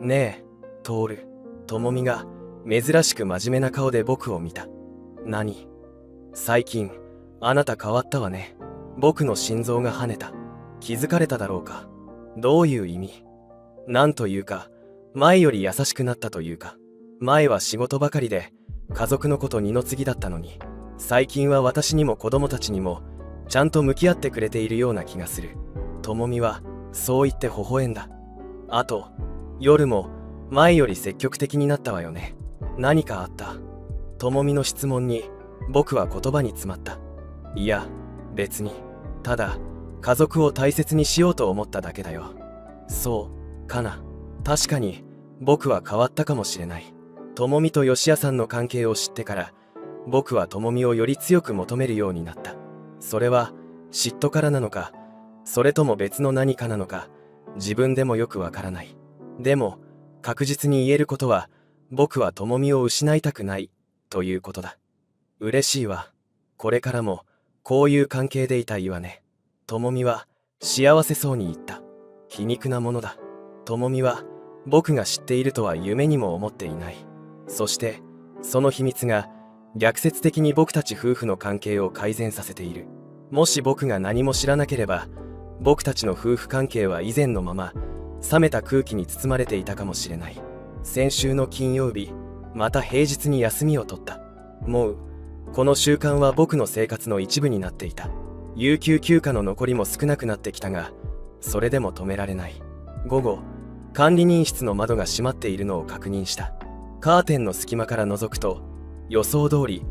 ねえ、徹。智美が珍しく真面目な顔で僕を見た。何？最近あなた変わったわね。僕の心臓が跳ねた。気づかれただろうか。どういう意味？なんというか、前より優しくなったというか。前は仕事ばかりで家族のこと二の次だったのに、最近は私にも子供たちにもちゃんと向き合ってくれているような気がする。智美はそう言って微笑んだ。あと夜も前より積極的になったわよね。何かあった？智美の質問に僕は言葉に詰まった。いや、別に。ただ家族を大切にしようと思っただけだよ。そうかな。確かに僕は変わったかもしれない。智美と吉谷さんの関係を知ってから僕は智美をより強く求めるようになった。それは嫉妬からなのか、それとも別の何かなのか、自分でもよくわからない。でも確実に言えることは、僕は智美を失いたくないということだ。嬉しいわ。これからもこういう関係でいたいわね。智美は幸せそうに言った。皮肉なものだ。智美は僕が知っているとは夢にも思っていない。そしてその秘密が逆説的に僕たち夫婦の関係を改善させている。もし僕が何も知らなければ、僕たちの夫婦関係は以前のまま冷めた空気に包まれていたかもしれない。先週の金曜日、また平日に休みを取った。もうこの習慣は僕の生活の一部になっていた。有給休暇の残りも少なくなってきたが、それでも止められない。午後、管理人室の窓が閉まっているのを確認した。カーテンの隙間から覗くと、予想通り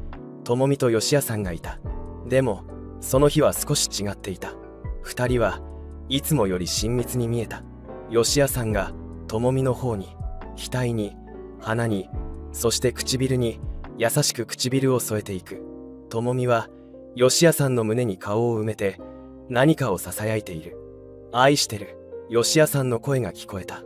智美と吉谷さんがいた。でもその日は少し違っていた。二人はいつもより親密に見えた。吉谷さんが智美の方に、額に、鼻に、そして唇に優しく唇を添えていく。智美は吉谷さんの胸に顔を埋めて何かをささやいている。愛してる。吉谷さんの声が聞こえた。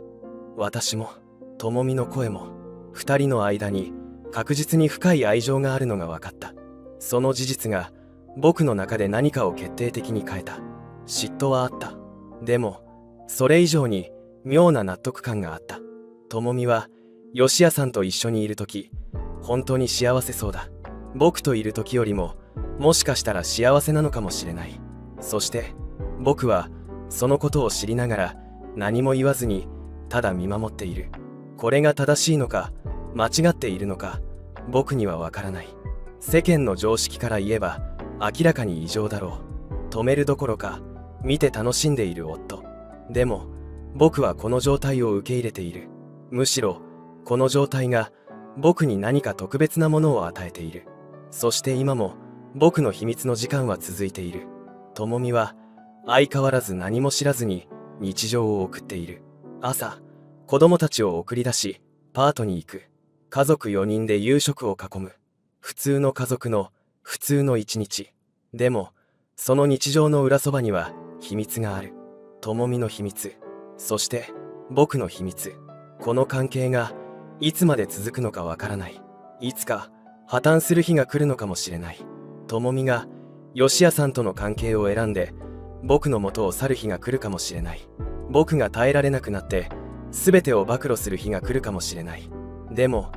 私も智美の声も。二人の間に確実に深い愛情があるのが分かった。その事実が僕の中で何かを決定的に変えた。嫉妬はあった。でもそれ以上に妙な納得感があった。智美は吉谷さんと一緒にいるとき本当に幸せそうだ。僕といる時よりももしかしたら幸せなのかもしれない。そして僕はそのことを知りながら何も言わずにただ見守っている。これが正しいのか間違っているのか僕にはわからない。世間の常識から言えば明らかに異常だろう。止めるどころか見て楽しんでいる夫。でも僕はこの状態を受け入れている。むしろこの状態が僕に何か特別なものを与えている。そして今も僕の秘密の時間は続いている。智美は相変わらず何も知らずに日常を送っている。朝、子供たちを送り出し、パートに行く。家族4人で夕食を囲む。普通の家族の普通の一日。でも、その日常の裏そばには秘密がある。ともみの秘密。そして、僕の秘密。この関係がいつまで続くのかわからない。いつか破綻する日が来るのかもしれない。ともみが吉谷さんとの関係を選んで僕の元を去る日が来るかもしれない。僕が耐えられなくなって全てを暴露する日が来るかもしれない。でも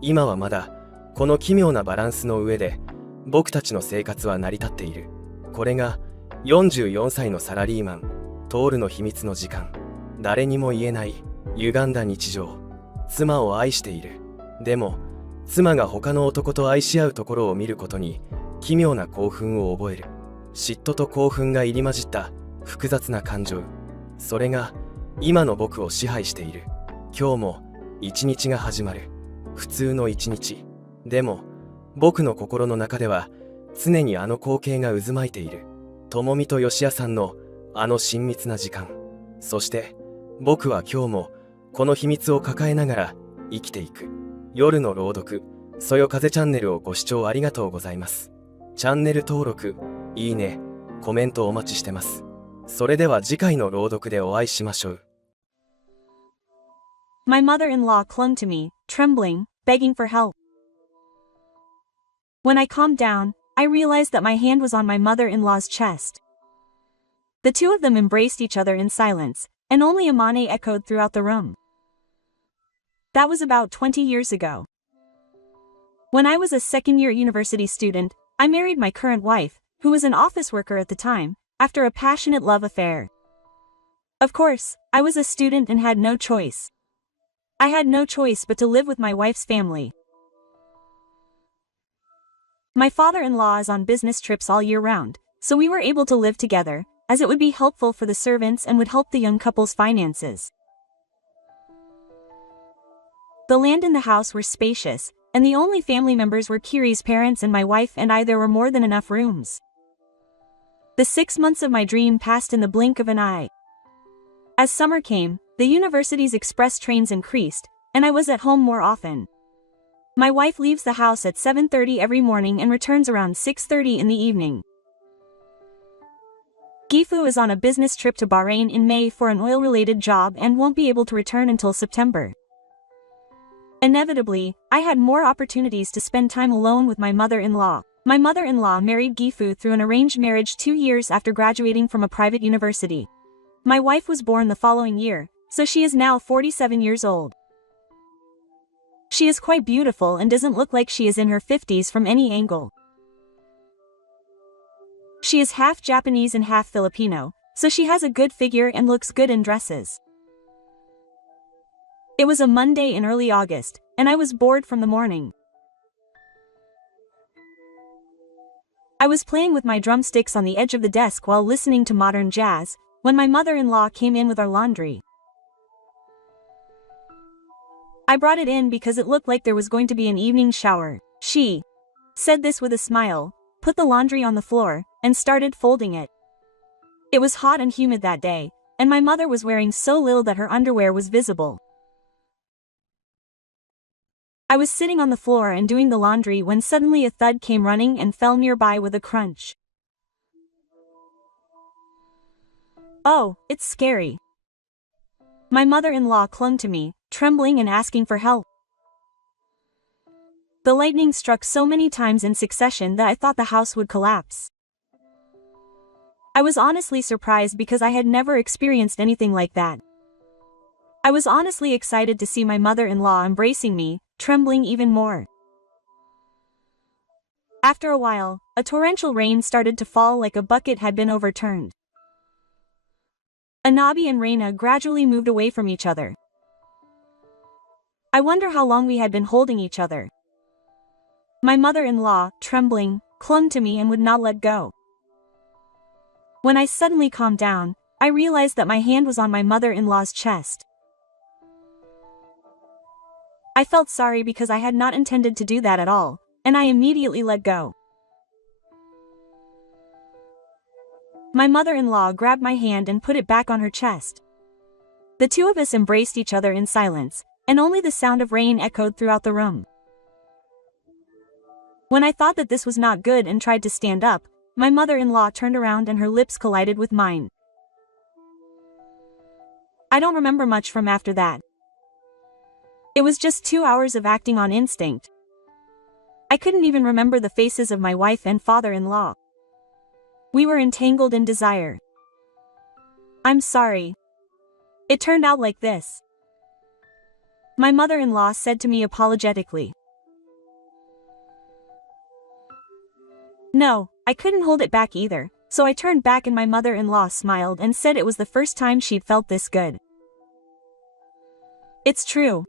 今はまだこの奇妙なバランスの上で僕たちの生活は成り立っている。これが44歳のサラリーマントールの秘密の時間。誰にも言えない歪んだ日常。妻を愛している。でも妻が他の男と愛し合うところを見ることに奇妙な興奮を覚える。嫉妬と興奮が入り混じった複雑な感情。それが今の僕を支配している。今日も一日が始まる。普通の一日。でも僕の心の中では常にあの光景が渦巻いている。ともみと吉谷さんのあの親密な時間。そして僕は今日もこの秘密を抱えながら生きていく。夜の朗読、そよ風チャンネルをご視聴ありがとうございます。チャンネル登録、いいね、コメントお待ちしてます。それでは次回の朗読でお会いしましょう。My mother-in-law clung to me, trembling, begging for help. When I calmed down, I realized that my hand was on my mother-in-law's chest. The two of them embraced each other in silence, and only a mane echoed throughout the room. That was about 20 years ago. When I was a second-year university student, I married my current wife, who was an office worker at the time, after a passionate love affair. Of course, I was a student and had no choice. I had no choice but to live with my wife's family. My father-in-law is on business trips all year round, so we were able to live together, as it would be helpful for the servants and would help the young couple's finances. The land and the house were spacious, and the only family members were Kiri's parents and my wife and I. There were more than enough rooms. The 6 months of my dream passed in the blink of an eye. As summer came, the university's express trains increased, and I was at home more often. My wife leaves the house at 7:30 every morning and returns around 6:30 in the evening. Gifu is on a business trip to Bahrain in May for an oil-related job and won't be able to return until September. Inevitably, I had more opportunities to spend time alone with my mother-in-law. My mother-in-law married Gifu through an arranged marriage 2 years after graduating from a private university. My wife was born the following year, so she is now 47 years old. She is quite beautiful and doesn't look like she is in her 50s from any angle. She is half Japanese and half Filipino, so she has a good figure and looks good in dresses. It was a Monday in early August, and I was bored from the morning. I was playing with my drumsticks on the edge of the desk while listening to modern jazz, when my mother-in-law came in with our laundry. I brought it in because it looked like there was going to be an evening shower. She said this with a smile, put the laundry on the floor, and started folding it. It was hot and humid that day, and my mother was wearing so little that her underwear was visible. I was sitting on the floor and doing the laundry when suddenly a thud came running and fell nearby with a crunch. Oh, it's scary. My mother-in-law clung to me, trembling and asking for help. The lightning struck so many times in succession that I thought the house would collapse. I was honestly surprised because I had never experienced anything like that. I was honestly excited to see my mother-in-law embracing me, trembling even more. After a while, a torrential rain started to fall like a bucket had been overturned. Anabi and Reina gradually moved away from each other. I wonder how long we had been holding each other. My mother-in-law, trembling, clung to me and would not let go. When I suddenly calmed down, I realized that my hand was on my mother-in-law's chest. I felt sorry because I had not intended to do that at all, and I immediately let go. My mother-in-law grabbed my hand and put it back on her chest. The two of us embraced each other in silence, and only the sound of rain echoed throughout the room. When I thought that this was not good and tried to stand up, my mother-in-law turned around and her lips collided with mine. I don't remember much from after that. It was just 2 hours of acting on instinct. I couldn't even remember the faces of my wife and father-in-law. We were entangled in desire. I'm sorry. It turned out like this. My mother-in-law said to me apologetically. No, I couldn't hold it back either, so I turned back and my mother-in-law smiled and said it was the first time she'd felt this good. It's true.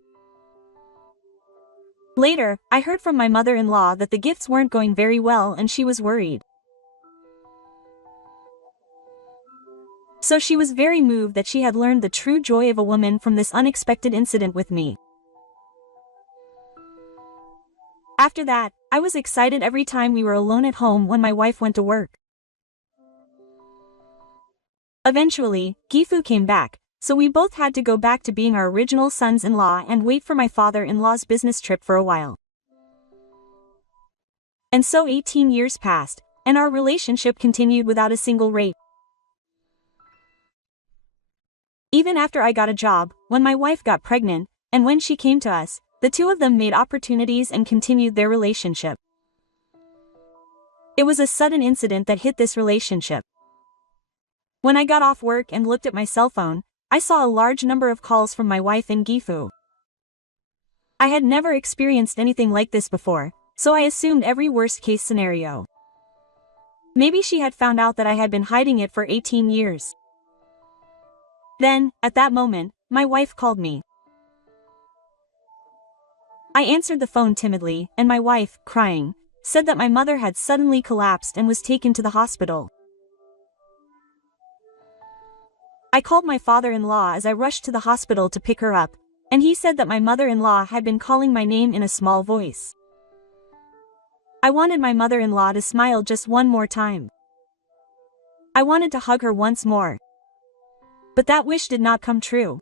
Later, I heard from my mother-in-law that the gifts weren't going very well and she was worried. So she was very moved that she had learned the true joy of a woman from this unexpected incident with me. After that, I was excited every time we were alone at home when my wife went to work. Eventually, Gifu came back, so we both had to go back to being our original sons-in-law and wait for my father-in-law's business trip for a while. And so 18 years passed, and our relationship continued without a single rate. Even after I got a job, when my wife got pregnant, and when she came to us, the two of them made opportunities and continued their relationship. It was a sudden incident that hit this relationship. When I got off work and looked at my cell phone, I saw a large number of calls from my wife and Gifu. I had never experienced anything like this before, so I assumed every worst-case scenario. Maybe she had found out that I had been hiding it for 18 years. Then, at that moment, my wife called me. I answered the phone timidly, and my wife, crying, said that my mother had suddenly collapsed and was taken to the hospital. I called my father-in-law as I rushed to the hospital to pick her up, and he said that my mother-in-law had been calling my name in a small voice. I wanted my mother-in-law to smile just one more time. I wanted to hug her once more. But that wish did not come true.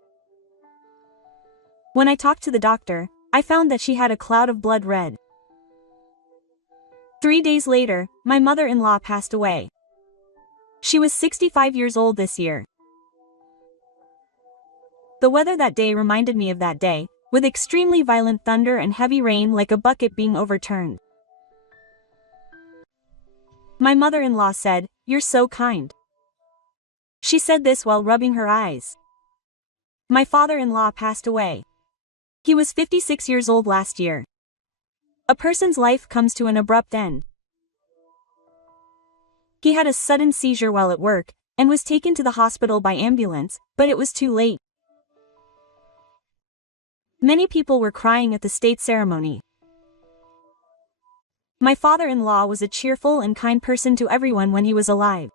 When I talked to the doctor, I found that she had a cloud of blood red. 3 days later, my mother-in-law passed away. She was 65 years old this year. The weather that day reminded me of that day, with extremely violent thunder and heavy rain like a bucket being overturned. My mother-in-law said, "You're so kind." She said this while rubbing her eyes. My father-in-law passed away. He was 56 years old last year. A person's life comes to an abrupt end. He had a sudden seizure while at work, and was taken to the hospital by ambulance, but it was too late. Many people were crying at the state ceremony. My father-in-law was a cheerful and kind person to everyone when he was alive.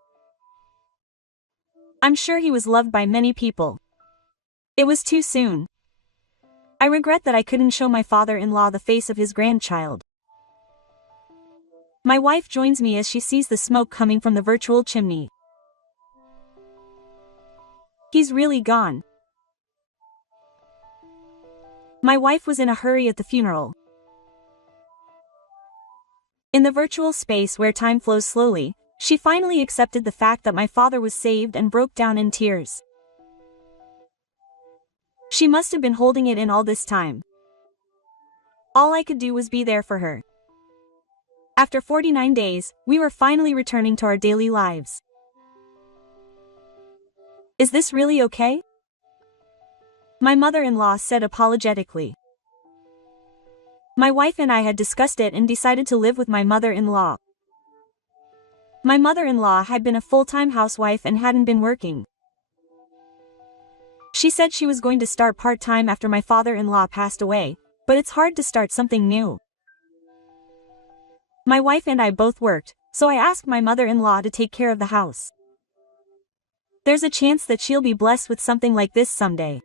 I'm sure he was loved by many people. It was too soon. I regret that I couldn't show my father-in-law the face of his grandchild. My wife joins me as she sees the smoke coming from the virtual chimney. He's really gone. My wife was in a hurry at the funeral. In the virtual space where time flows slowly, she finally accepted the fact that my father was saved and broke down in tears. She must have been holding it in all this time. All I could do was be there for her. After 49 days, we were finally returning to our daily lives. Is this really okay? My mother-in-law said apologetically. My wife and I had discussed it and decided to live with my mother-in-law. My mother-in-law had been a full-time housewife and hadn't been working. She said she was going to start part-time after my father-in-law passed away, but it's hard to start something new. My wife and I both worked, so I asked my mother-in-law to take care of the house. There's a chance that she'll be blessed with something like this someday.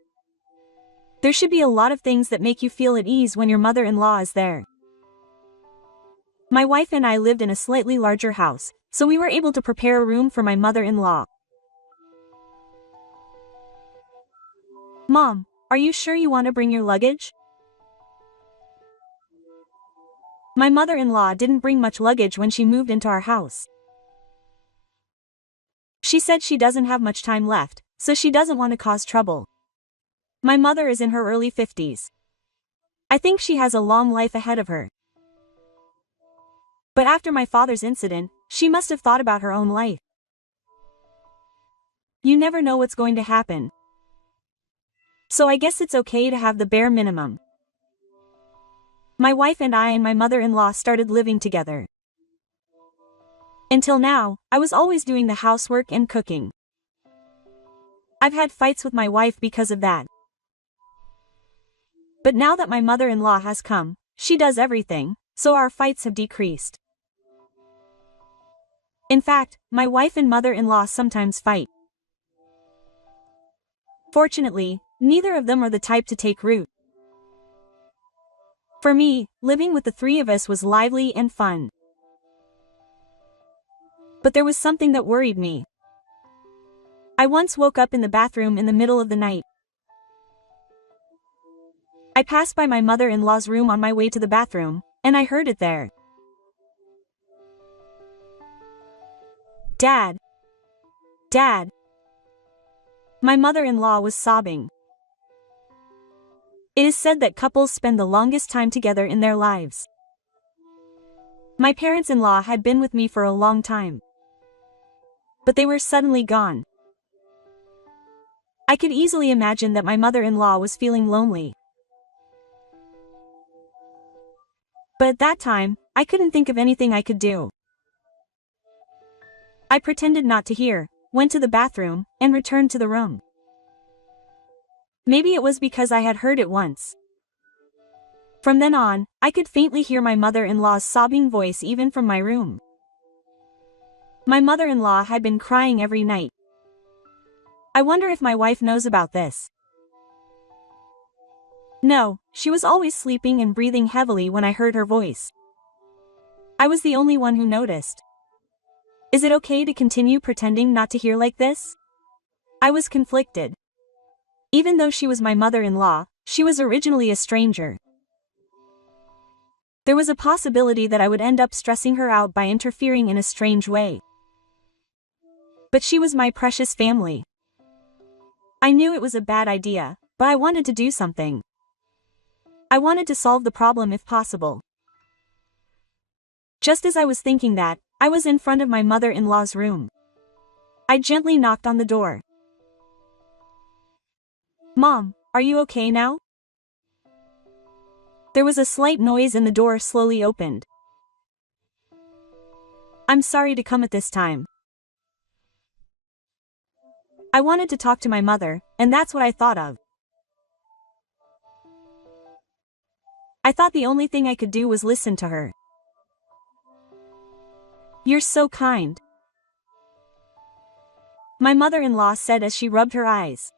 There should be a lot of things that make you feel at ease when your mother-in-law is there. My wife and I lived in a slightly larger house, so we were able to prepare a room for my mother-in-law. Mom, are you sure you want to bring your luggage? My mother-in-law didn't bring much luggage when she moved into our house. She said she doesn't have much time left, so she doesn't want to cause trouble. My mother is in her early 50s. I think she has a long life ahead of her. But after my father's incident, she must have thought about her own life. You never know what's going to happen. So I guess it's okay to have the bare minimum. My wife and I and my mother-in-law started living together. Until now, I was always doing the housework and cooking. I've had fights with my wife because of that. But now that my mother-in-law has come, she does everything, so our fights have decreased. In fact, my wife and mother-in-law sometimes fight. Fortunately, neither of them are the type to take root. For me, living with the three of us was lively and fun. But there was something that worried me. I once woke up in the bathroom in the middle of the night. I passed by my mother-in-law's room on my way to the bathroom, and I heard it there. Dad. Dad. My mother-in-law was sobbing. It is said that couples spend the longest time together in their lives. My parents-in-law had been with me for a long time. But they were suddenly gone. I could easily imagine that my mother-in-law was feeling lonely. But at that time, I couldn't think of anything I could do. I pretended not to hear, went to the bathroom, and returned to the room. Maybe it was because I had heard it once. From then on, I could faintly hear my mother-in-law's sobbing voice even from my room. My mother-in-law had been crying every night. I wonder if my wife knows about this. No, she was always sleeping and breathing heavily when I heard her voice. I was the only one who noticed. Is it okay to continue pretending not to hear like this? I was conflicted. Even though she was my mother-in-law, she was originally a stranger. There was a possibility that I would end up stressing her out by interfering in a strange way. But she was my precious family. I knew it was a bad idea, but I wanted to do something. I wanted to solve the problem if possible. Just as I was thinking that, I was in front of my mother-in-law's room. I gently knocked on the door. Mom, are you okay now? There was a slight noise and the door slowly opened. I'm sorry to come at this time. I wanted to talk to my mother, and that's what I thought of. I thought the only thing I could do was listen to her. You're so kind. My mother-in-law said as she rubbed her eyes.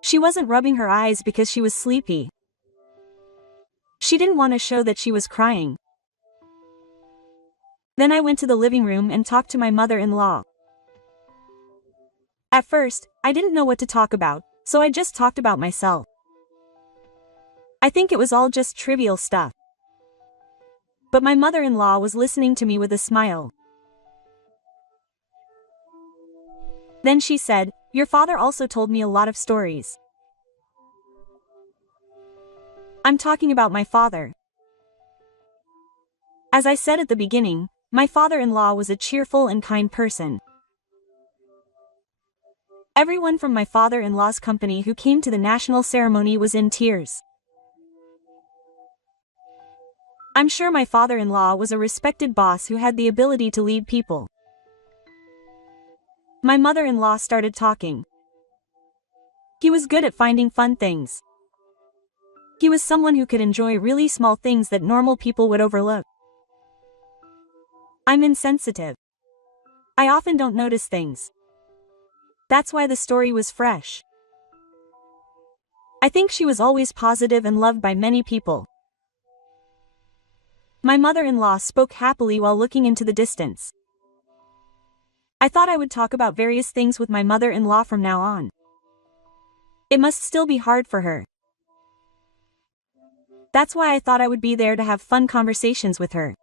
She wasn't rubbing her eyes because she was sleepy. She didn't want to show that she was crying. Then I went to the living room and talked to my mother-in-law. At first, I didn't know what to talk about, so I just talked about myself. I think it was all just trivial stuff. But my mother-in-law was listening to me with a smile. Then she said, "Your father also told me a lot of stories." I'm talking about my father. As I said at the beginning, my father-in-law was a cheerful and kind person. Everyone from my father-in-law's company who came to the national ceremony was in tears. I'm sure my father-in-law was a respected boss who had the ability to lead people. My mother-in-law started talking. He was good at finding fun things. He was someone who could enjoy really small things that normal people would overlook. I'm insensitive. I often don't notice things. That's why the story was fresh. I think she was always positive and loved by many people. My mother-in-law spoke happily while looking into the distance. I thought I would talk about various things with my mother-in-law from now on. It must still be hard for her. That's why I thought I would be there to have fun conversations with her.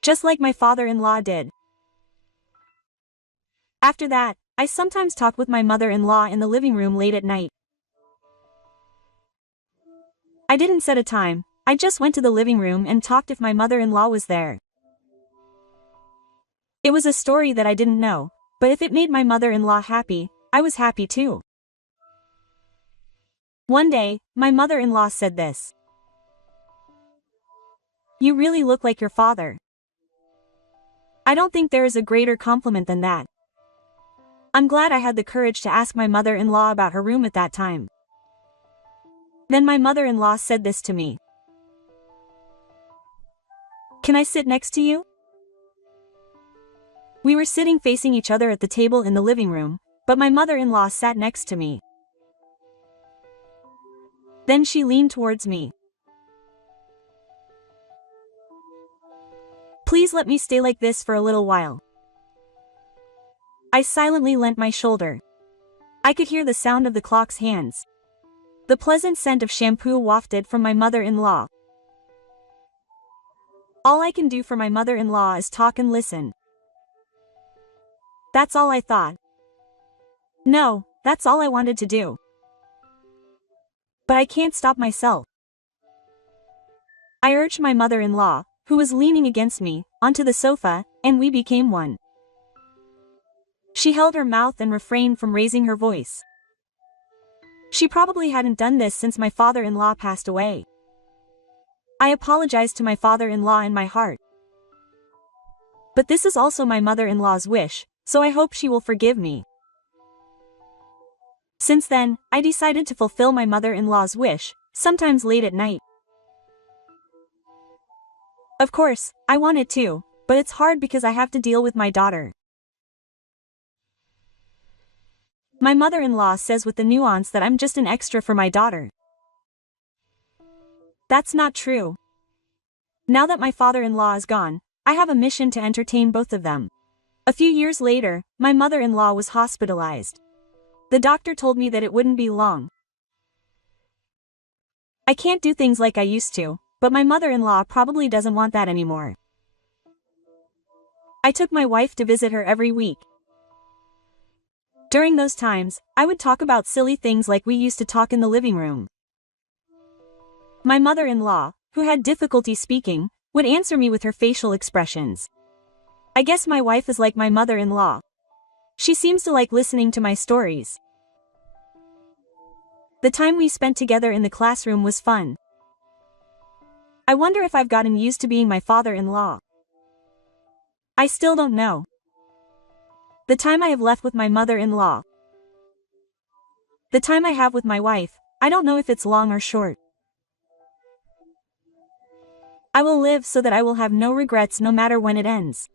Just like my father-in-law did. After that, I sometimes talk with my mother-in-law in the living room late at night. I didn't set a time, I just went to the living room and talked if my mother-in-law was there. It was a story that I didn't know, but if it made my mother-in-law happy, I was happy too. One day, my mother-in-law said this. "You really look like your father." I don't think there is a greater compliment than that. I'm glad I had the courage to ask my mother-in-law about her room at that time. Then my mother-in-law said this to me. "Can I sit next to you?" We were sitting facing each other at the table in the living room, but my mother-in-law sat next to me. Then she leaned towards me. "Please let me stay like this for a little while." I silently leant my shoulder. I could hear the sound of the clock's hands. The pleasant scent of shampoo wafted from my mother-in-law. All I can do for my mother-in-law is talk and listen. That's all I thought. No, that's all I wanted to do. But I can't stop myself. I urged my mother-in-law, who was leaning against me, onto the sofa, and we became one. She held her mouth and refrained from raising her voice. She probably hadn't done this since my father-in-law passed away. I apologized to my father-in-law in my heart. But this is also my mother-in-law's wish, so I hope she will forgive me. Since then, I decided to fulfill my mother-in-law's wish, sometimes late at night. Of course, I want it too, but it's hard because I have to deal with my daughter. My mother-in-law says with the nuance that I'm just an extra for my daughter. That's not true. Now that my father-in-law is gone, I have a mission to entertain both of them. A few years later, my mother-in-law was hospitalized. The doctor told me that it wouldn't be long. I can't do things like I used to, but my mother-in-law probably doesn't want that anymore. I took my wife to visit her every week. During those times, I would talk about silly things like we used to talk in the living room. My mother-in-law, who had difficulty speaking, would answer me with her facial expressions. I guess my wife is like my mother-in-law. She seems to like listening to my stories. The time we spent together in the classroom was fun. I wonder if I've gotten used to being my father-in-law. I still don't know. The time I have left with my mother-in-law. The time I have with my wife, I don't know if it's long or short. I will live so that I will have no regrets no matter when it ends.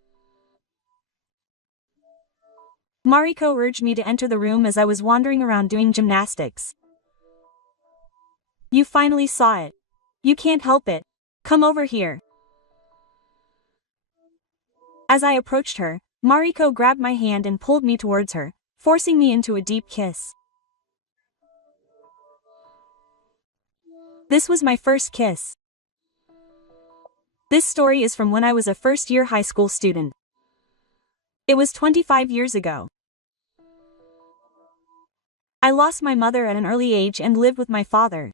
Mariko urged me to enter the room as I was wandering around doing gymnastics. "You finally saw it. You can't help it. Come over here." As I approached her, Mariko grabbed my hand and pulled me towards her, forcing me into a deep kiss. This was my first kiss. This story is from when I was a first-year high school student. It was 25 years ago. I lost my mother at an early age and lived with my father.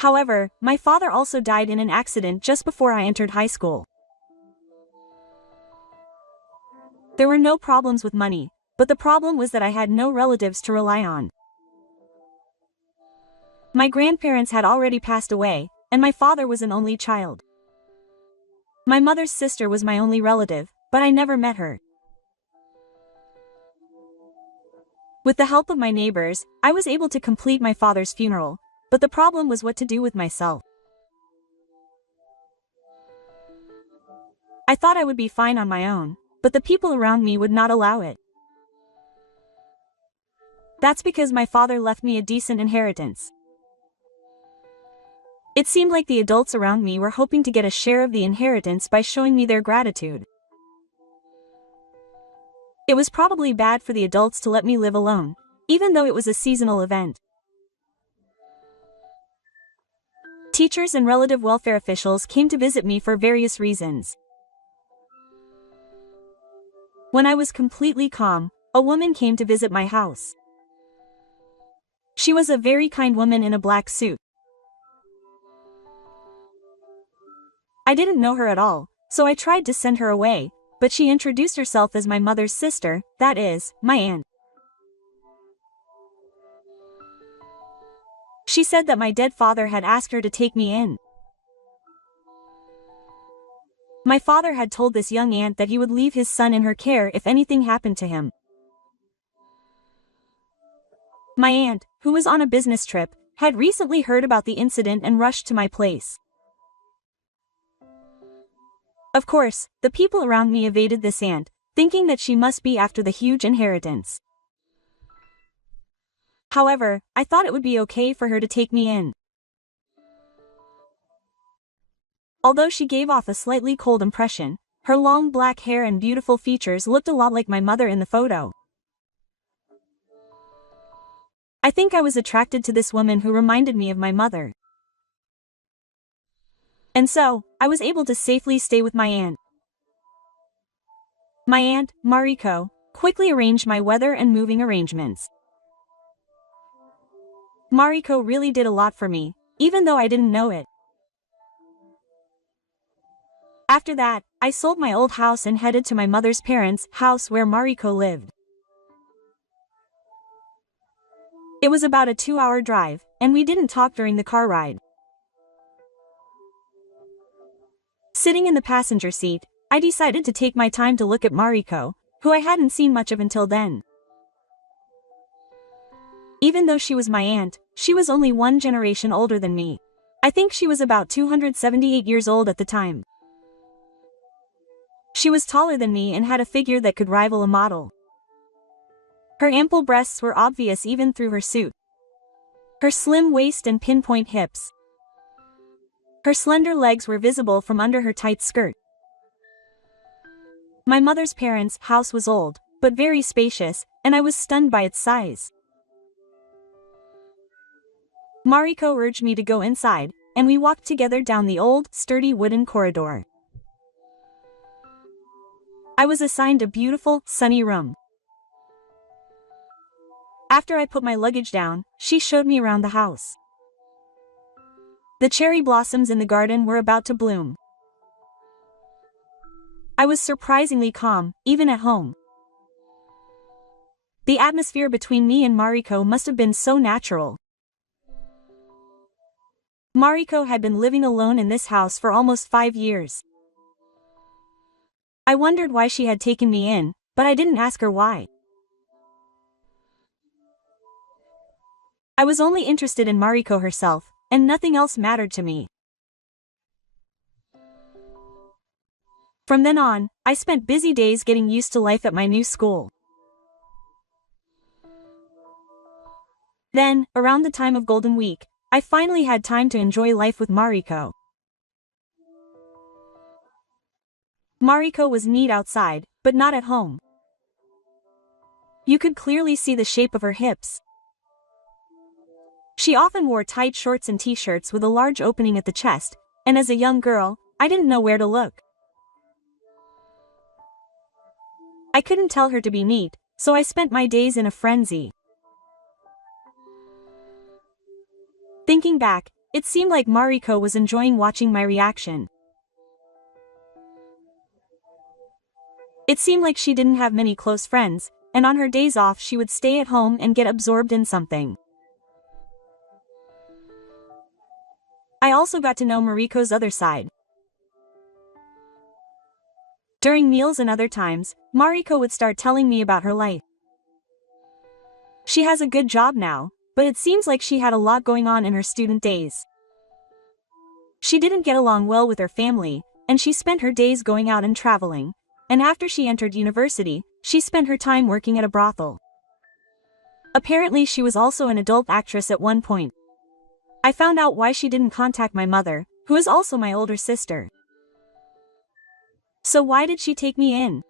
However, my father also died in an accident just before I entered high school. There were no problems with money, but the problem was that I had no relatives to rely on. My grandparents had already passed away, and my father was an only child. My mother's sister was my only relative, but I never met her. With the help of my neighbors, I was able to complete my father's funeral, but the problem was what to do with myself. I thought I would be fine on my own, but the people around me would not allow it. That's because my father left me a decent inheritance. It seemed like the adults around me were hoping to get a share of the inheritance by showing me their gratitude. It was probably bad for the adults to let me live alone, even though it was a seasonal event. Teachers and relative welfare officials came to visit me for various reasons. When I was completely calm, a woman came to visit my house. She was a very kind woman in a black suit. I didn't know her at all, so I tried to send her away, but she introduced herself as my mother's sister, that is, my aunt. She said that my dead father had asked her to take me in. My father had told this young aunt that he would leave his son in her care if anything happened to him. My aunt, who was on a business trip, had recently heard about the incident and rushed to my place. Of course, the people around me evaded this aunt, thinking that she must be after the huge inheritance. However, I thought it would be okay for her to take me in. Although she gave off a slightly cold impression, her long black hair and beautiful features looked a lot like my mother in the photo. I think I was attracted to this woman who reminded me of my mother. And so, I was able to safely stay with my aunt. My aunt, Mariko, quickly arranged my weather and moving arrangements. Mariko really did a lot for me, even though I didn't know it. After that, I sold my old house and headed to my mother's parents' house where Mariko lived. It was about a 2-hour drive, and we didn't talk during the car ride. Sitting in the passenger seat, I decided to take my time to look at Mariko, who I hadn't seen much of until then. Even though she was my aunt, she was only one generation older than me. I think she was about 278 years old at the time. She was taller than me and had a figure that could rival a model. Her ample breasts were obvious even through her suit. Her slim waist and pinpoint hips. Her slender legs were visible from under her tight skirt. My mother's parents' house was old, but very spacious, and I was stunned by its size. Mariko urged me to go inside, and we walked together down the old, sturdy wooden corridor. I was assigned a beautiful, sunny room. After I put my luggage down, she showed me around the house. The cherry blossoms in the garden were about to bloom. I was surprisingly calm, even at home. The atmosphere between me and Mariko must have been so natural. Mariko had been living alone in this house for almost 5 years. I wondered why she had taken me in, but I didn't ask her why. I was only interested in Mariko herself, and nothing else mattered to me. From then on, I spent busy days getting used to life at my new school. Then, around the time of Golden Week, I finally had time to enjoy life with Mariko. Mariko was neat outside, but not at home. You could clearly see the shape of her hips. She often wore tight shorts and t-shirts with a large opening at the chest, and as a young girl, I didn't know where to look. I couldn't tell her to be neat, so I spent my days in a frenzy. Thinking back, it seemed like Mariko was enjoying watching my reaction. It seemed like she didn't have many close friends, and on her days off she would stay at home and get absorbed in something. I also got to know Mariko's other side. During meals and other times, Mariko would start telling me about her life. She has a good job now, but it seems like she had a lot going on in her student days. She didn't get along well with her family, and she spent her days going out and traveling, and after she entered university, she spent her time working at a brothel. Apparently she was also an adult actress at one point. I found out why she didn't contact my mother, who is also my older sister. So why did she take me in?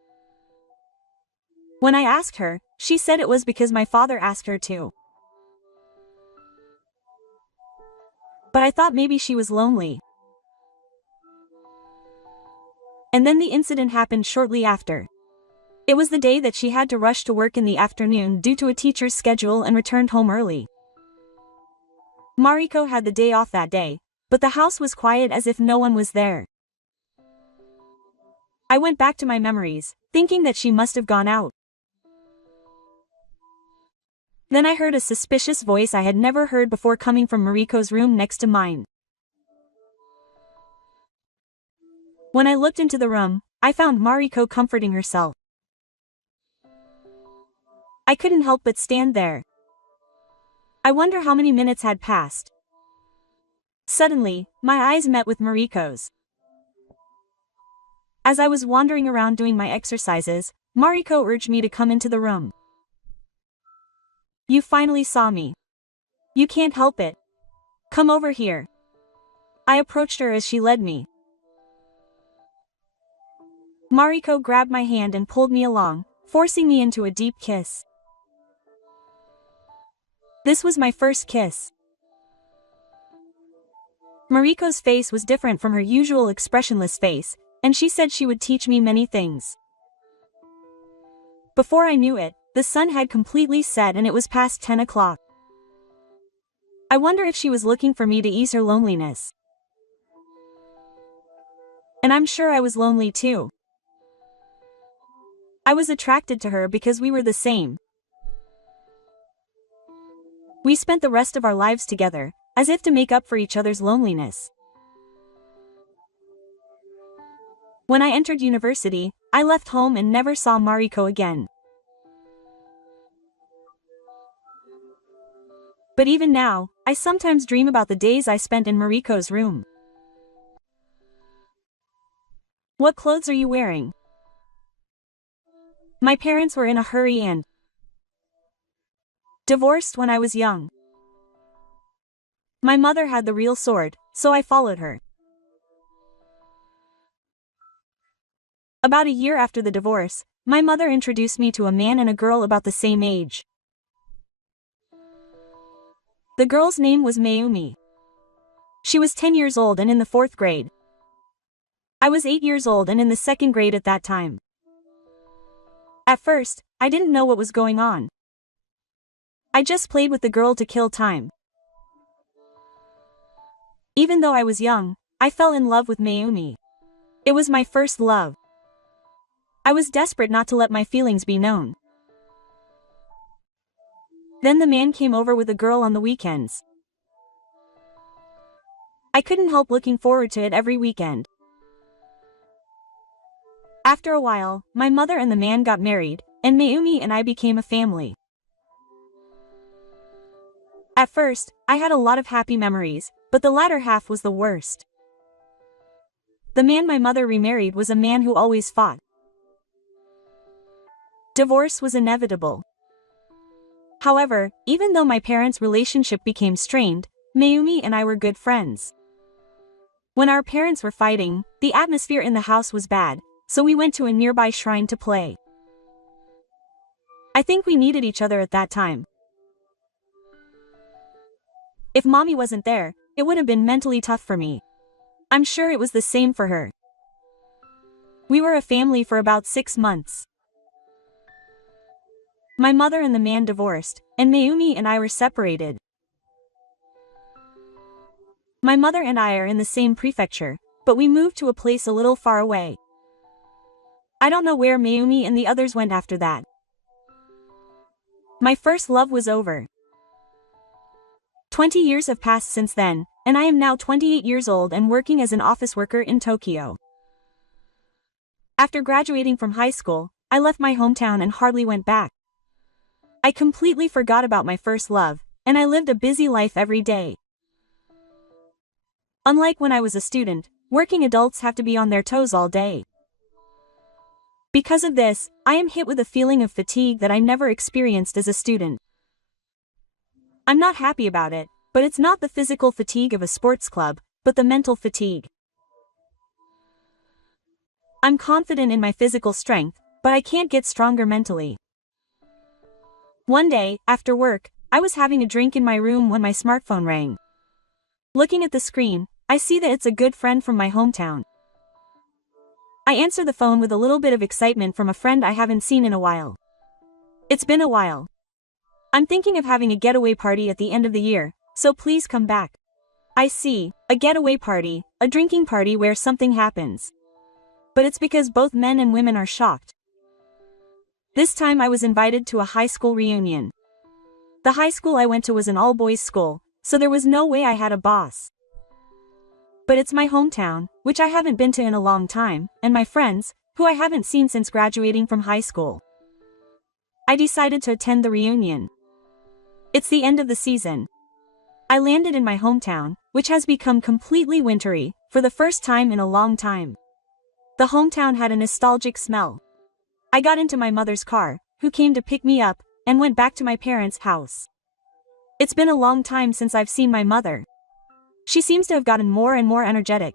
When I asked her, she said it was because my father asked her to. But I thought maybe she was lonely. And then the incident happened shortly after. It was the day that she had to rush to work in the afternoon due to a teacher's schedule and returned home early. Mariko had the day off that day, but the house was quiet as if no one was there. I went back to my memories, thinking that she must have gone out. Then I heard a suspicious voice I had never heard before coming from Mariko's room next to mine. When I looked into the room, I found Mariko comforting herself. I couldn't help but stand there. I wonder how many minutes had passed. Suddenly, my eyes met with Mariko's. As I was wandering around doing my exercises, Mariko urged me to come into the room. You finally saw me. You can't help it. Come over here. I approached her as she led me. Mariko grabbed my hand and pulled me along, forcing me into a deep kiss. This was my first kiss. Mariko's face was different from her usual expressionless face, and she said she would teach me many things. Before I knew it, the sun had completely set and it was past 10 o'clock. I wonder if she was looking for me to ease her loneliness. And I'm sure I was lonely too. I was attracted to her because we were the same. We spent the rest of our lives together, as if to make up for each other's loneliness. When I entered university, I left home and never saw Mariko again. But even now, I sometimes dream about the days I spent in Mariko's room. What clothes are you wearing? My parents were in a hurry and divorced when I was young. My mother had the real sword, so I followed her. About a year after the divorce, my mother introduced me to a man and a girl about the same age. The girl's name was Mayumi. She was 10 years old and in the 4th grade. I was 8 years old and in the 2nd grade at that time. At first, I didn't know what was going on. I just played with the girl to kill time. Even though I was young, I fell in love with Mayumi. It was my first love. I was desperate not to let my feelings be known. Then the man came over with a girl on the weekends. I couldn't help looking forward to it every weekend. After a while, my mother and the man got married, and Mayumi and I became a family. At first, I had a lot of happy memories, but the latter half was the worst. The man my mother remarried was a man who always fought. Divorce was inevitable. However, even though my parents' relationship became strained, Mayumi and I were good friends. When our parents were fighting, the atmosphere in the house was bad, so we went to a nearby shrine to play. I think we needed each other at that time. If mommy wasn't there, it would have been mentally tough for me. I'm sure it was the same for her. We were a family for about 6 months. My mother and the man divorced, and Mayumi and I were separated. My mother and I are in the same prefecture, but we moved to a place a little far away. I don't know where Mayumi and the others went after that. My first love was over. 20 years have passed since then, and I am now 28 years old and working as an office worker in Tokyo. After graduating from high school, I left my hometown and hardly went back. I completely forgot about my first love, and I lived a busy life every day. Unlike when I was a student, working adults have to be on their toes all day. Because of this, I am hit with a feeling of fatigue that I never experienced as a student. I'm not happy about it, But it's not the physical fatigue of a sports club, but the mental fatigue. I'm confident in my physical strength, but I can't get stronger mentally. One day, after work, I was having a drink in my room when my smartphone rang. Looking at the screen, I see that it's a good friend from my hometown. I answer the phone with a little bit of excitement from a friend I haven't seen in a while. It's been a while. I'm thinking of having a getaway party at the end of the year, so please come back. I see, a getaway party, a drinking party where something happens. But it's because both men and women are shocked. This time I was invited to a high school reunion. The high school I went to was an all-boys school, so there was no way I had a boss. But it's my hometown, which I haven't been to in a long time, and my friends, who I haven't seen since graduating from high school. I decided to attend the reunion. It's the end of the season. I landed in my hometown, which has become completely wintry, for the first time in a long time. The hometown had a nostalgic smell. I got into my mother's car, who came to pick me up, and went back to my parents' house. It's been a long time since I've seen my mother. She seems to have gotten more and more energetic.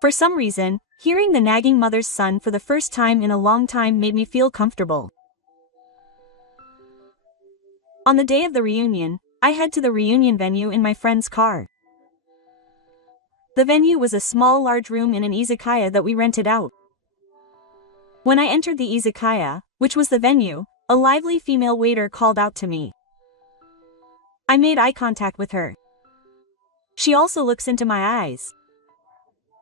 For some reason, hearing the nagging mother's son for the first time in a long time made me feel comfortable. On the day of the reunion, I head to the reunion venue in my friend's car. The venue was a small large room in an izakaya that we rented out. When I entered the izakaya, which was the venue, a lively female waiter called out to me. I made eye contact with her. She also looks into my eyes.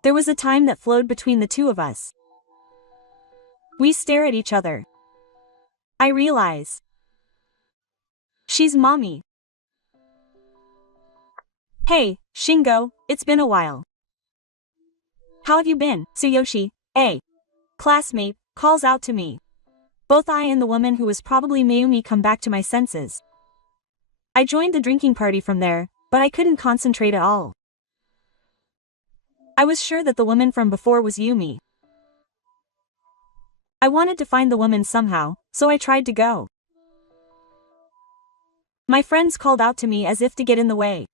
There was a time that flowed between the two of us. We stare at each other. I realize. She's mommy. Hey, Shingo, it's been a while. How have you been, Tsuyoshi? A classmate calls out to me. Both I and the woman who was probably Mayumi come back to my senses. I joined the drinking party from there, but I couldn't concentrate at all. I was sure that the woman from before was Yumi. I wanted to find the woman somehow, so I tried to go. My friends called out to me as if to get in the way.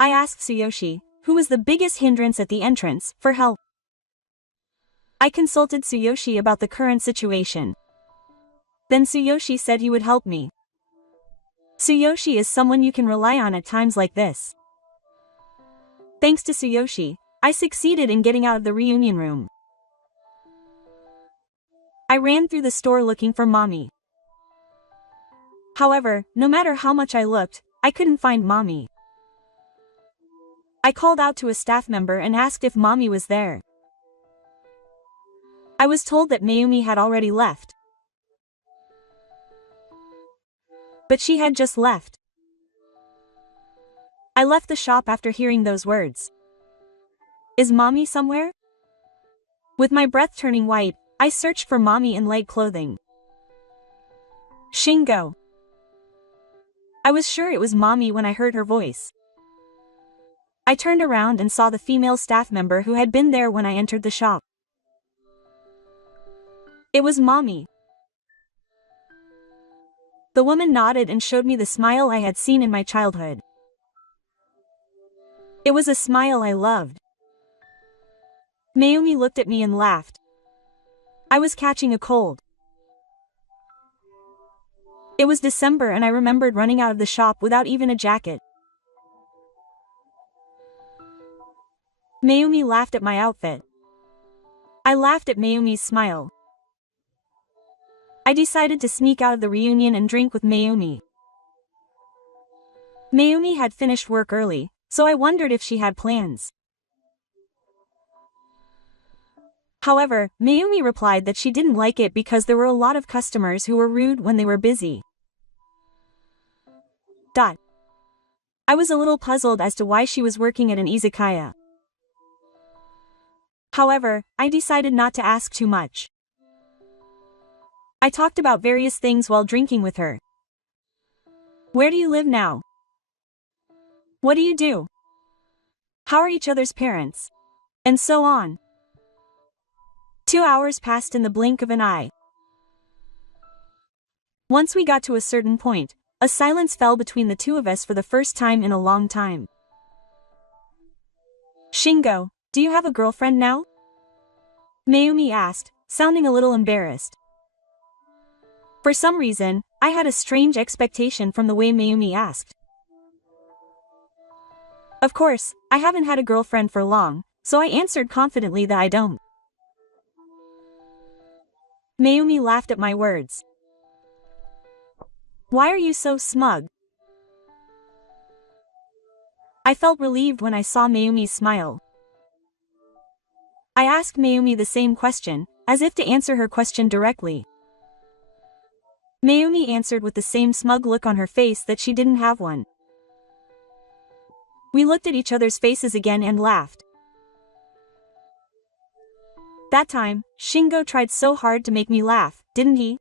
I asked Tsuyoshi, who was the biggest hindrance at the entrance, for help. I consulted Tsuyoshi about the current situation. Then Tsuyoshi said he would help me. Tsuyoshi is someone you can rely on at times like this. Thanks to Tsuyoshi, I succeeded in getting out of the reunion room. I ran through the store looking for mommy. However, no matter how much I looked, I couldn't find mommy. I called out to a staff member and asked if mommy was there. I was told that Mayumi had already left. But she had just left. I left the shop after hearing those words. Is mommy somewhere? With my breath turning white, I searched for mommy in light clothing. Shingo. I was sure it was mommy when I heard her voice. I turned around and saw the female staff member who had been there when I entered the shop. It was mommy. The woman nodded and showed me the smile I had seen in my childhood. It was a smile I loved. Mayumi looked at me and laughed. I was catching a cold. It was December and I remembered running out of the shop without even a jacket. Mayumi laughed at my outfit. I laughed at Mayumi's smile. I decided to sneak out of the reunion and drink with Mayumi. Mayumi had finished work early, so I wondered if she had plans. However, Mayumi replied that she didn't like it because there were a lot of customers who were rude when they were busy. I was a little puzzled as to why she was working at an izakaya. However, I decided not to ask too much. I talked about various things while drinking with her. Where do you live now? What do you do? How are each other's parents? And so on. 2 hours passed in the blink of an eye. Once we got to a certain point, a silence fell between the two of us for the first time in a long time. Shingo, do you have a girlfriend now? Mayumi asked, sounding a little embarrassed. For some reason, I had a strange expectation from the way Mayumi asked. Of course, I haven't had a girlfriend for long, so I answered confidently that I don't. Mayumi laughed at my words. Why are you so smug? I felt relieved when I saw Mayumi's smile. I asked Mayumi the same question, as if to answer her question directly. Mayumi answered with the same smug look on her face that she didn't have one. We looked at each other's faces again and laughed. That time, Shingo tried so hard to make me laugh, didn't he?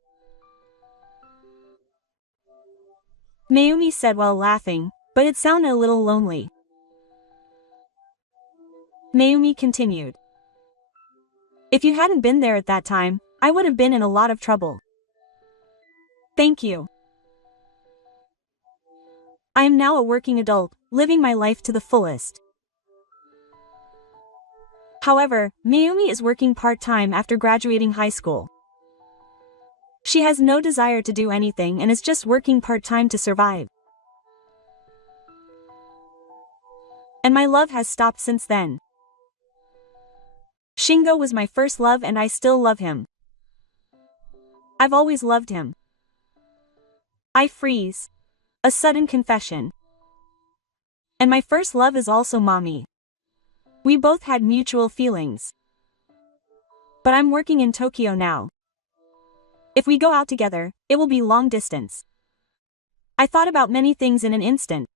Mayumi said while laughing, but it sounded a little lonely. Mayumi continued. If you hadn't been there at that time, I would have been in a lot of trouble. Thank you. I am now a working adult, living my life to the fullest. However, Mayumi is working part-time after graduating high school. She has no desire to do anything and is just working part-time to survive. And my love has stopped since then. Shingo was my first love and I still love him. I've always loved him. I freeze. A sudden confession. And my first love is also mommy. We both had mutual feelings. But I'm working in Tokyo now. If we go out together, it will be long distance. I thought about many things in an instant.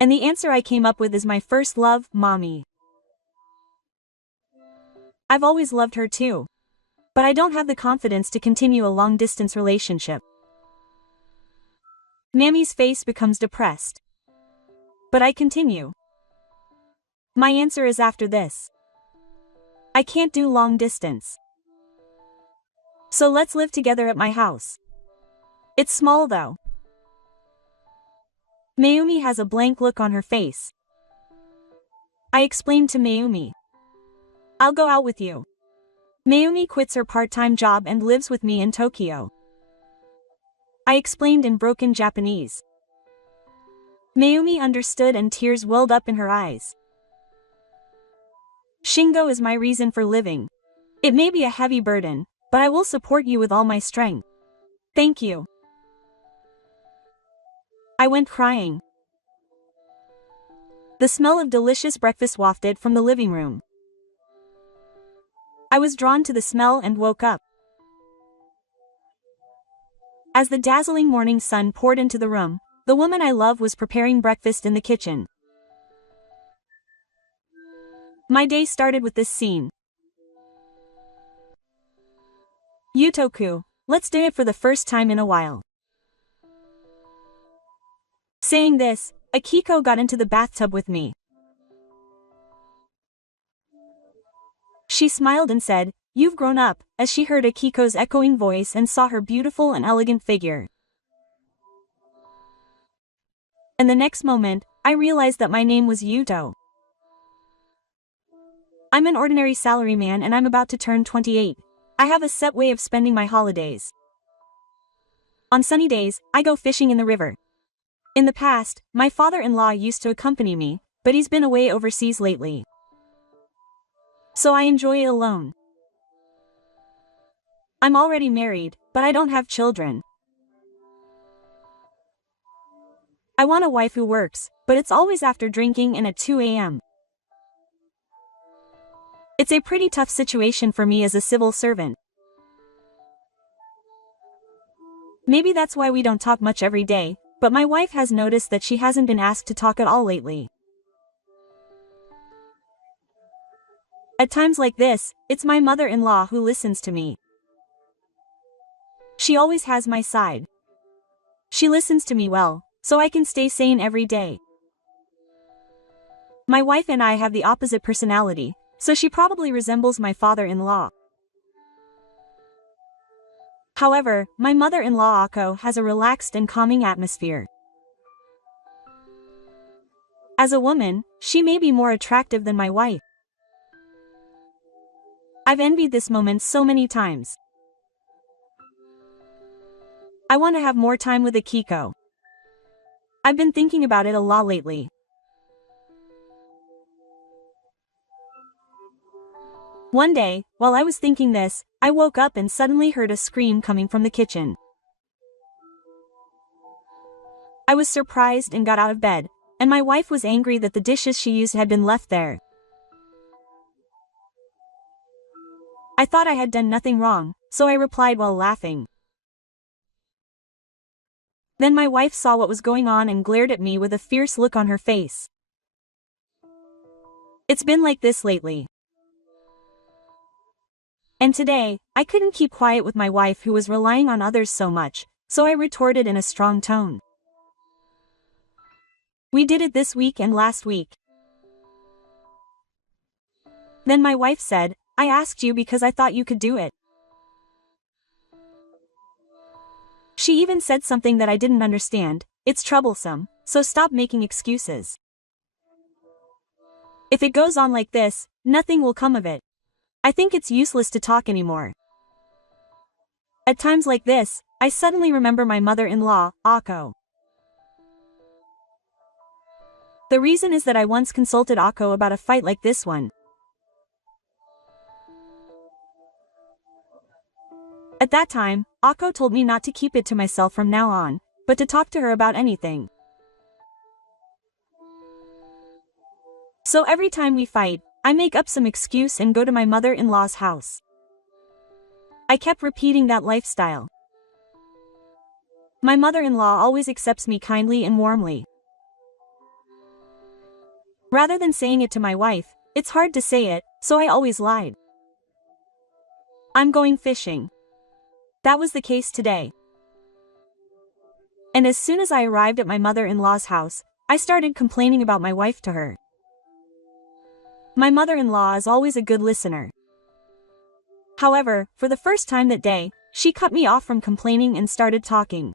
And the answer I came up with is my first love, mommy. I've always loved her too. But I don't have the confidence to continue a long-distance relationship. Mammy's face becomes depressed. But I continue. My answer is after this. I can't do long distance. So let's live together at my house. It's small though. Mayumi has a blank look on her face. I explained to Mayumi. I'll go out with you. Mayumi quits her part-time job and lives with me in Tokyo. I explained in broken Japanese. Mayumi understood and tears welled up in her eyes. Shingo is my reason for living. It may be a heavy burden, but I will support you with all my strength. Thank you. I went crying. The smell of delicious breakfast wafted from the living room. I was drawn to the smell and woke up. As the dazzling morning sun poured into the room, the woman I love was preparing breakfast in the kitchen. My day started with this scene. Yutoku, let's do it for the first time in a while. Saying this, Akiko got into the bathtub with me. She smiled and said, "You've grown up," as she heard Akiko's echoing voice and saw her beautiful and elegant figure. And the next moment, I realized that my name was Yuto. I'm an ordinary salaryman and I'm about to turn 28. I have a set way of spending my holidays. On sunny days, I go fishing in the river. In the past, my father-in-law used to accompany me, but he's been away overseas lately. So I enjoy it alone. I'm already married, but I don't have children. I want a wife who works, but it's always after drinking and at 2 a.m. It's a pretty tough situation for me as a civil servant. Maybe that's why we don't talk much every day, but my wife has noticed that she hasn't been asked to talk at all lately. At times like this, it's my mother-in-law who listens to me. She always has my side. She listens to me well, so I can stay sane every day. My wife and I have the opposite personality, so she probably resembles my father-in-law. However, my mother-in-law Ako has a relaxed and calming atmosphere. As a woman, she may be more attractive than my wife. I've envied this moment so many times. I want to have more time with Akiko. I've been thinking about it a lot lately. One day, while I was thinking this, I woke up and suddenly heard a scream coming from the kitchen. I was surprised and got out of bed, and my wife was angry that the dishes she used had been left there. I thought I had done nothing wrong, so I replied while laughing. Then my wife saw what was going on and glared at me with a fierce look on her face. It's been like this lately. And today, I couldn't keep quiet with my wife who was relying on others so much, so I retorted in a strong tone. We did it this week and last week. Then my wife said, I asked you because I thought you could do it. She even said something that I didn't understand. It's troublesome, so stop making excuses. If it goes on like this, nothing will come of it. I think it's useless to talk anymore. At times like this, I suddenly remember my mother-in-law, Ako. The reason is that I once consulted Ako about a fight like this one. At that time, Ako told me not to keep it to myself from now on, but to talk to her about anything. So every time we fight, I make up some excuse and go to my mother-in-law's house. I kept repeating that lifestyle. My mother-in-law always accepts me kindly and warmly. Rather than saying it to my wife, it's hard to say it, so I always lied. I'm going fishing. That was the case today. And as soon as I arrived at my mother-in-law's house, I started complaining about my wife to her. My mother-in-law is always a good listener. However, for the first time that day, she cut me off from complaining and started talking.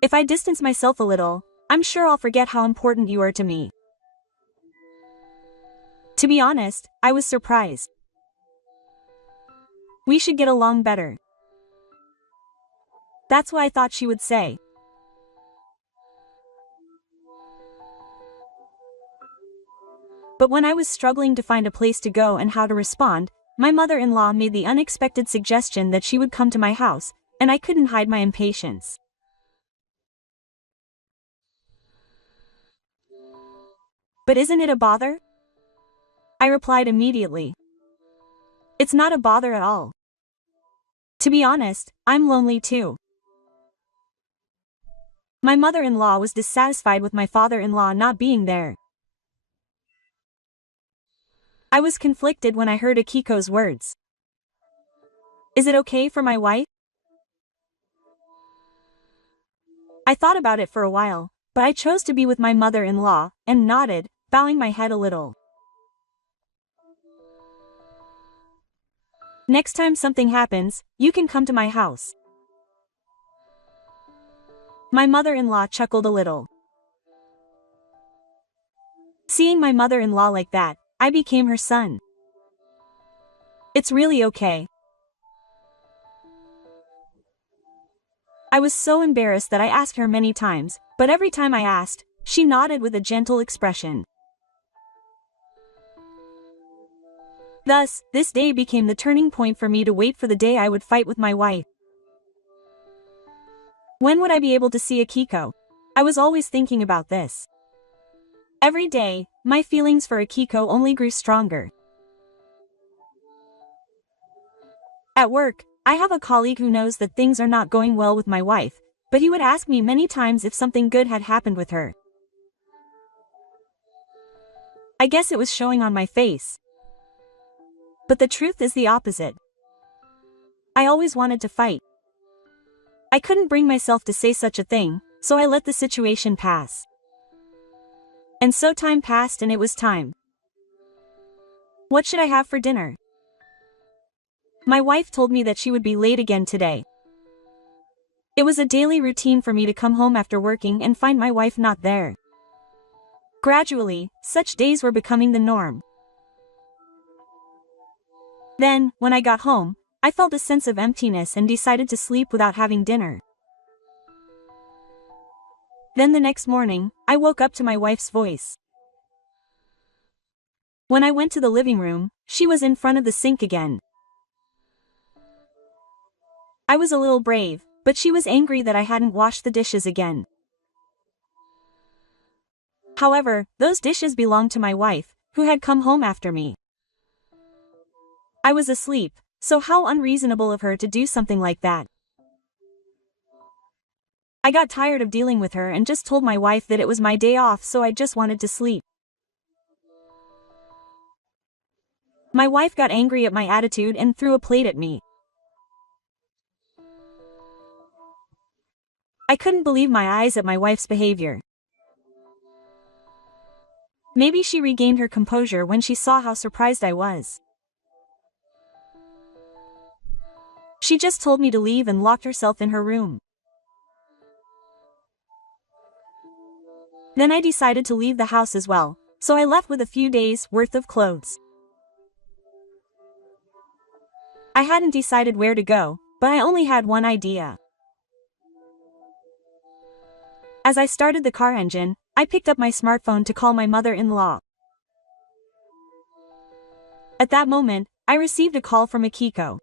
If I distance myself a little, I'm sure I'll forget how important you are to me. To be honest, I was surprised. We should get along better. That's what I thought she would say. But when I was struggling to find a place to go and how to respond, my mother-in-law made the unexpected suggestion that she would come to my house, and I couldn't hide my impatience. But isn't it a bother? I replied immediately. It's not a bother at all. To be honest, I'm lonely too. My mother-in-law was dissatisfied with my father-in-law not being there. I was conflicted when I heard Akiko's words. Is it okay for my wife? I thought about it for a while, but I chose to be with my mother-in-law, and nodded, bowing my head a little. Next time something happens, you can come to my house. My mother-in-law chuckled a little. Seeing my mother-in-law like that, I became her son. It's really okay. I was so embarrassed that I asked her many times, but every time I asked, she nodded with a gentle expression. Thus, this day became the turning point for me to wait for the day I would fight with my wife. When would I be able to see Akiko? I was always thinking about this. Every day, my feelings for Akiko only grew stronger. At work, I have a colleague who knows that things are not going well with my wife, but he would ask me many times if something good had happened with her. I guess it was showing on my face. But the truth is the opposite. I always wanted to fight. I couldn't bring myself to say such a thing, so I let the situation pass. And so time passed and it was time. What should I have for dinner? My wife told me that she would be late again today. It was a daily routine for me to come home after working and find my wife not there. Gradually, such days were becoming the norm. Then, when I got home, I felt a sense of emptiness and decided to sleep without having dinner. Then the next morning, I woke up to my wife's voice. When I went to the living room, she was in front of the sink again. I was a little brave, but she was angry that I hadn't washed the dishes again. However, those dishes belonged to my wife, who had come home after me. I was asleep, so how unreasonable of her to do something like that. I got tired of dealing with her and just told my wife that it was my day off, so I just wanted to sleep. My wife got angry at my attitude and threw a plate at me. I couldn't believe my eyes at my wife's behavior. Maybe she regained her composure when she saw how surprised I was. She just told me to leave and locked herself in her room. Then I decided to leave the house as well, so I left with a few days' worth of clothes. I hadn't decided where to go, but I only had one idea. As I started the car engine, I picked up my smartphone to call my mother-in-law. At that moment, I received a call from Akiko.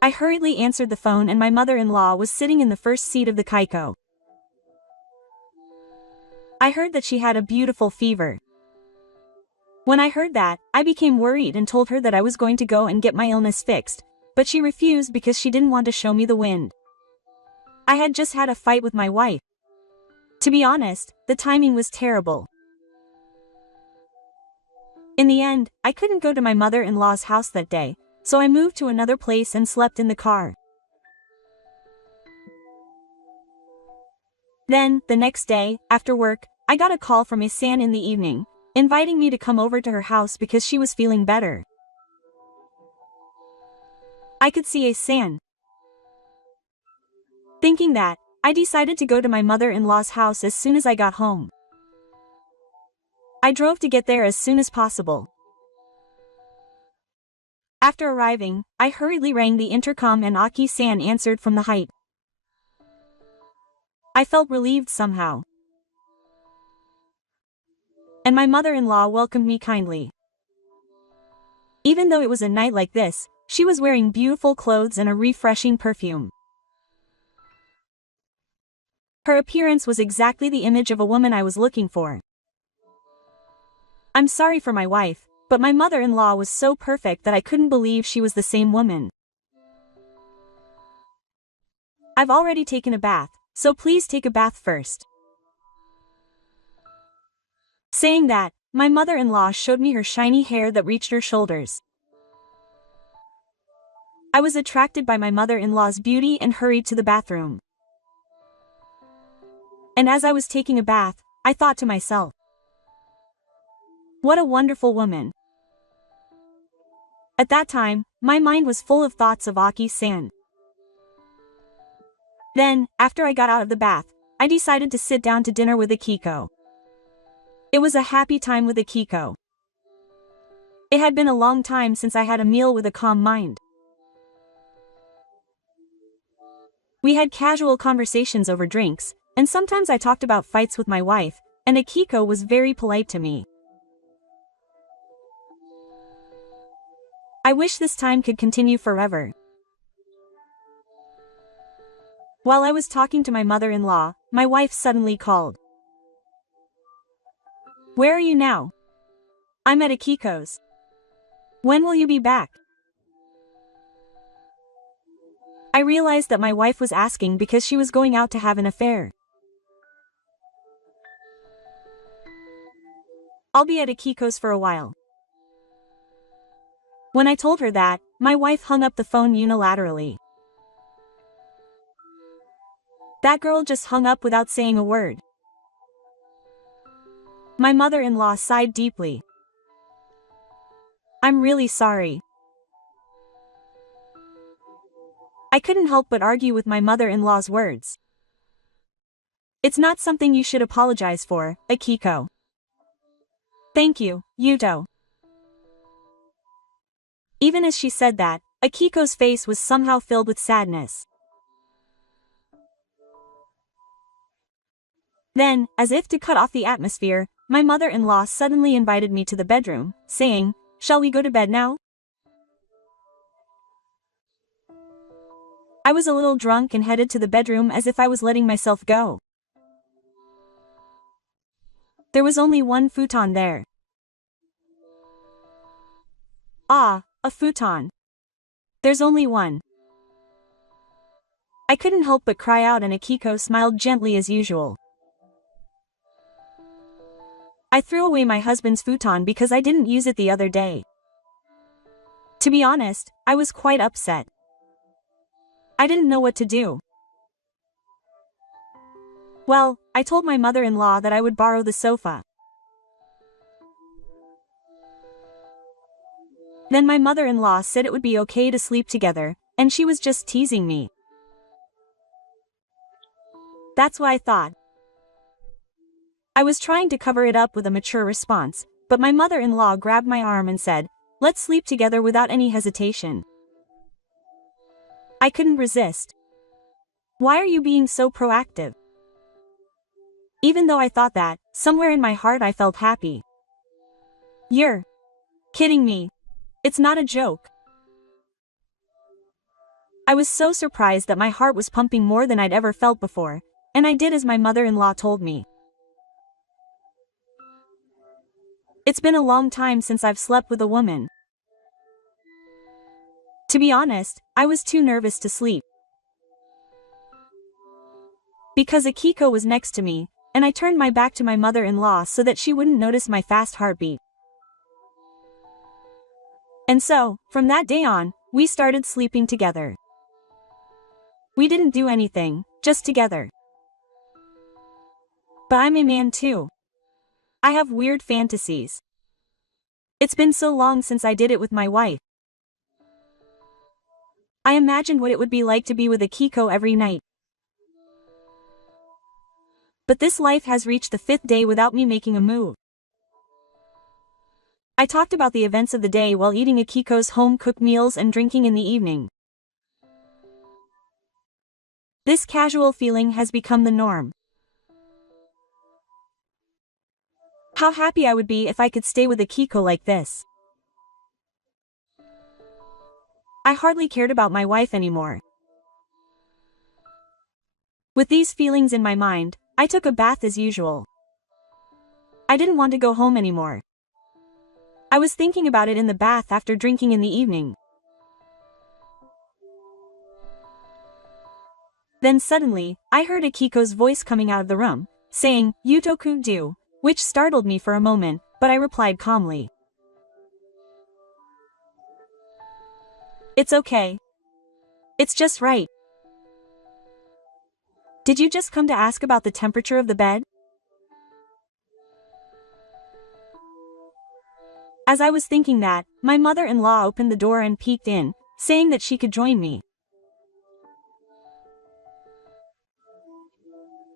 I hurriedly answered the phone and my mother-in-law was sitting in the first seat of the Kaiko. I heard that she had a beautiful fever. When I heard that, I became worried and told her that I was going to go and get my illness fixed, but she refused because she didn't want to show me the wind. I had just had a fight with my wife. To be honest, the timing was terrible. In the end, I couldn't go to my mother-in-law's house that day, so I moved to another place and slept in the car. Then, the next day, after work, I got a call from Isan in the evening, inviting me to come over to her house because she was feeling better. I could see Isan. Thinking that, I decided to go to my mother-in-law's house as soon as I got home. I drove to get there as soon as possible. After arriving, I hurriedly rang the intercom and Aki-san answered from the height. I felt relieved somehow. And my mother-in-law welcomed me kindly. Even though it was a night like this, she was wearing beautiful clothes and a refreshing perfume. Her appearance was exactly the image of a woman I was looking for. I'm sorry for my wife, but my mother-in-law was so perfect that I couldn't believe she was the same woman. I've already taken a bath, so please take a bath first. Saying that, my mother-in-law showed me her shiny hair that reached her shoulders. I was attracted by my mother-in-law's beauty and hurried to the bathroom. And as I was taking a bath, I thought to myself, what a wonderful woman. At that time, my mind was full of thoughts of Aki-san. Then, after I got out of the bath, I decided to sit down to dinner with Akiko. It was a happy time with Akiko. It had been a long time since I had a meal with a calm mind. We had casual conversations over drinks, and sometimes I talked about fights with my wife, and Akiko was very polite to me. I wish this time could continue forever. While I was talking to my mother-in-law, my wife suddenly called. Where are you now? I'm at Akiko's. When will you be back? I realized that my wife was asking because she was going out to have an affair. I'll be at Akiko's for a while. When I told her that, my wife hung up the phone unilaterally. That girl just hung up without saying a word. My mother-in-law sighed deeply. I'm really sorry. I couldn't help but argue with my mother-in-law's words. It's not something you should apologize for, Akiko. Thank you, Yuto. Even as she said that, Akiko's face was somehow filled with sadness. Then, as if to cut off the atmosphere, my mother-in-law suddenly invited me to the bedroom, saying, "Shall we go to bed now?" I was a little drunk and headed to the bedroom as if I was letting myself go. There was only one futon there. Ah, a futon. There's only one. I couldn't help but cry out, and Akiko smiled gently as usual. I threw away my husband's futon because I didn't use it the other day. To be honest, I was quite upset. I didn't know what to do. Well, I told my mother-in-law that I would borrow the sofa. Then my mother-in-law said it would be okay to sleep together, and she was just teasing me. That's what I thought. I was trying to cover it up with a mature response, but my mother-in-law grabbed my arm and said, "Let's sleep together," without any hesitation. I couldn't resist. Why are you being so proactive? Even though I thought that, somewhere in my heart I felt happy. You're kidding me. It's not a joke. I was so surprised that my heart was pumping more than I'd ever felt before, and I did as my mother-in-law told me. It's been a long time since I've slept with a woman. To be honest, I was too nervous to sleep. Because Akiko was next to me, and I turned my back to my mother-in-law so that she wouldn't notice my fast heartbeat. And so, from that day on, we started sleeping together. We didn't do anything, just together. But I'm a man too. I have weird fantasies. It's been so long since I did it with my wife. I imagined what it would be like to be with Akiko every night. But this life has reached the 5th day without me making a move. I talked about the events of the day while eating Akiko's home-cooked meals and drinking in the evening. This casual feeling has become the norm. How happy I would be if I could stay with Akiko like this. I hardly cared about my wife anymore. With these feelings in my mind, I took a bath as usual. I didn't want to go home anymore. I was thinking about it in the bath after drinking in the evening. Then suddenly, I heard Akiko's voice coming out of the room, saying, "Yutoku do," which startled me for a moment, but I replied calmly. "It's okay. It's just right." "Did you just come to ask about the temperature of the bed?" As I was thinking that, my mother-in-law opened the door and peeked in, saying that she could join me.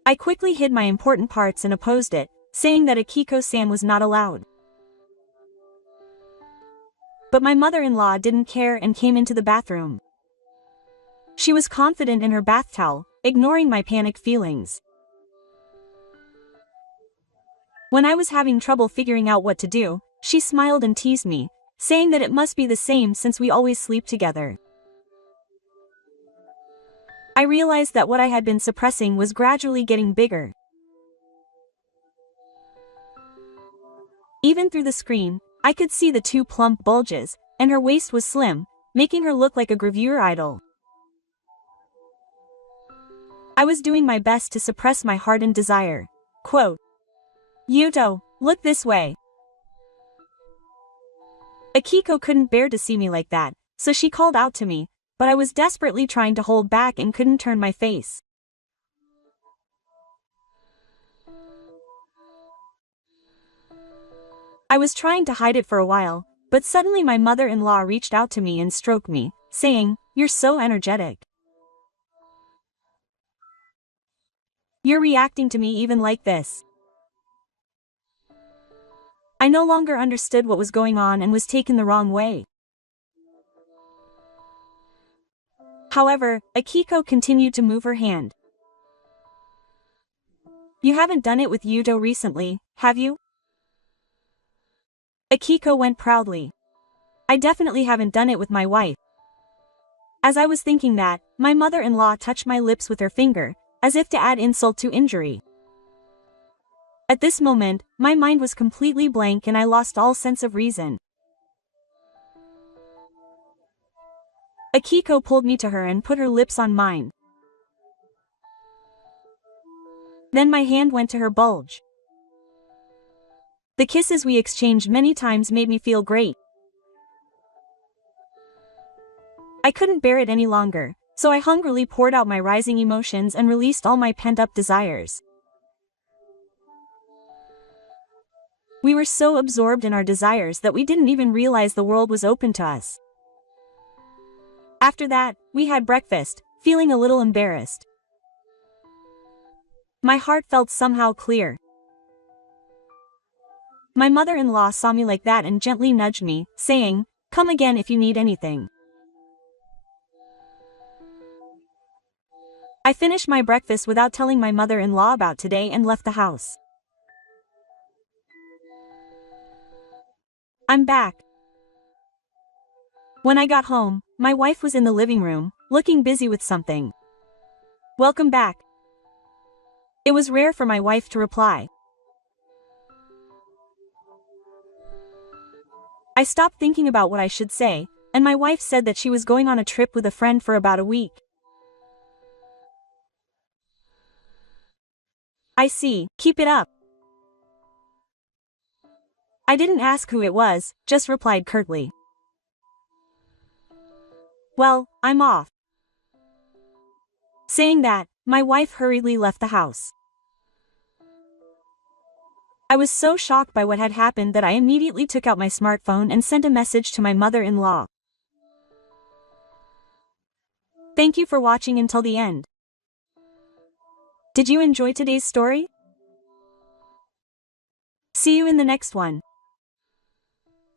I quickly hid my important parts and opposed it, saying that Akiko-san was not allowed. But my mother-in-law didn't care and came into the bathroom. She was confident in her bath towel, ignoring my panicked feelings. When I was having trouble figuring out what to do, she smiled and teased me, saying that it must be the same since we always sleep together. I realized that what I had been suppressing was gradually getting bigger. Even through the screen, I could see the 2 plump bulges, and her waist was slim, making her look like a gravure idol. I was doing my best to suppress my hardened desire. Quote, "Yuto, look this way." Akiko couldn't bear to see me like that, so she called out to me, but I was desperately trying to hold back and couldn't turn my face. I was trying to hide it for a while, But suddenly my mother-in-law reached out to me and stroked me, saying, "You're so energetic. You're reacting to me even like this." I no longer understood what was going on and was taken the wrong way. However, Akiko continued to move her hand. "You haven't done it with Yuto recently, have you?" Akiko went proudly. "I definitely haven't done it with my wife." As I was thinking that, my mother-in-law touched my lips with her finger, as if to add insult to injury. At this moment, my mind was completely blank and I lost all sense of reason. Akiko pulled me to her and put her lips on mine. Then my hand went to her bulge. The kisses we exchanged many times made me feel great. I couldn't bear it any longer, so I hungrily poured out my rising emotions and released all my pent-up desires. We were so absorbed in our desires that we didn't even realize the world was open to us. After that, we had breakfast, feeling a little embarrassed. My heart felt somehow clear. My mother-in-law saw me like that and gently nudged me, saying, "Come again if you need anything." I finished my breakfast without telling my mother-in-law about today and left the house. I'm back. When I got home, my wife was in the living room, looking busy with something. "Welcome back." It was rare for my wife to reply. I stopped thinking about what I should say, and my wife said that she was going on a trip with a friend for about a week. "I see, keep it up." I didn't ask who it was, just replied curtly. "Well, I'm off." Saying that, my wife hurriedly left the house. I was so shocked by what had happened that I immediately took out my smartphone and sent a message to my mother-in-law. Thank you for watching until the end. Did you enjoy today's story? See you in the next one.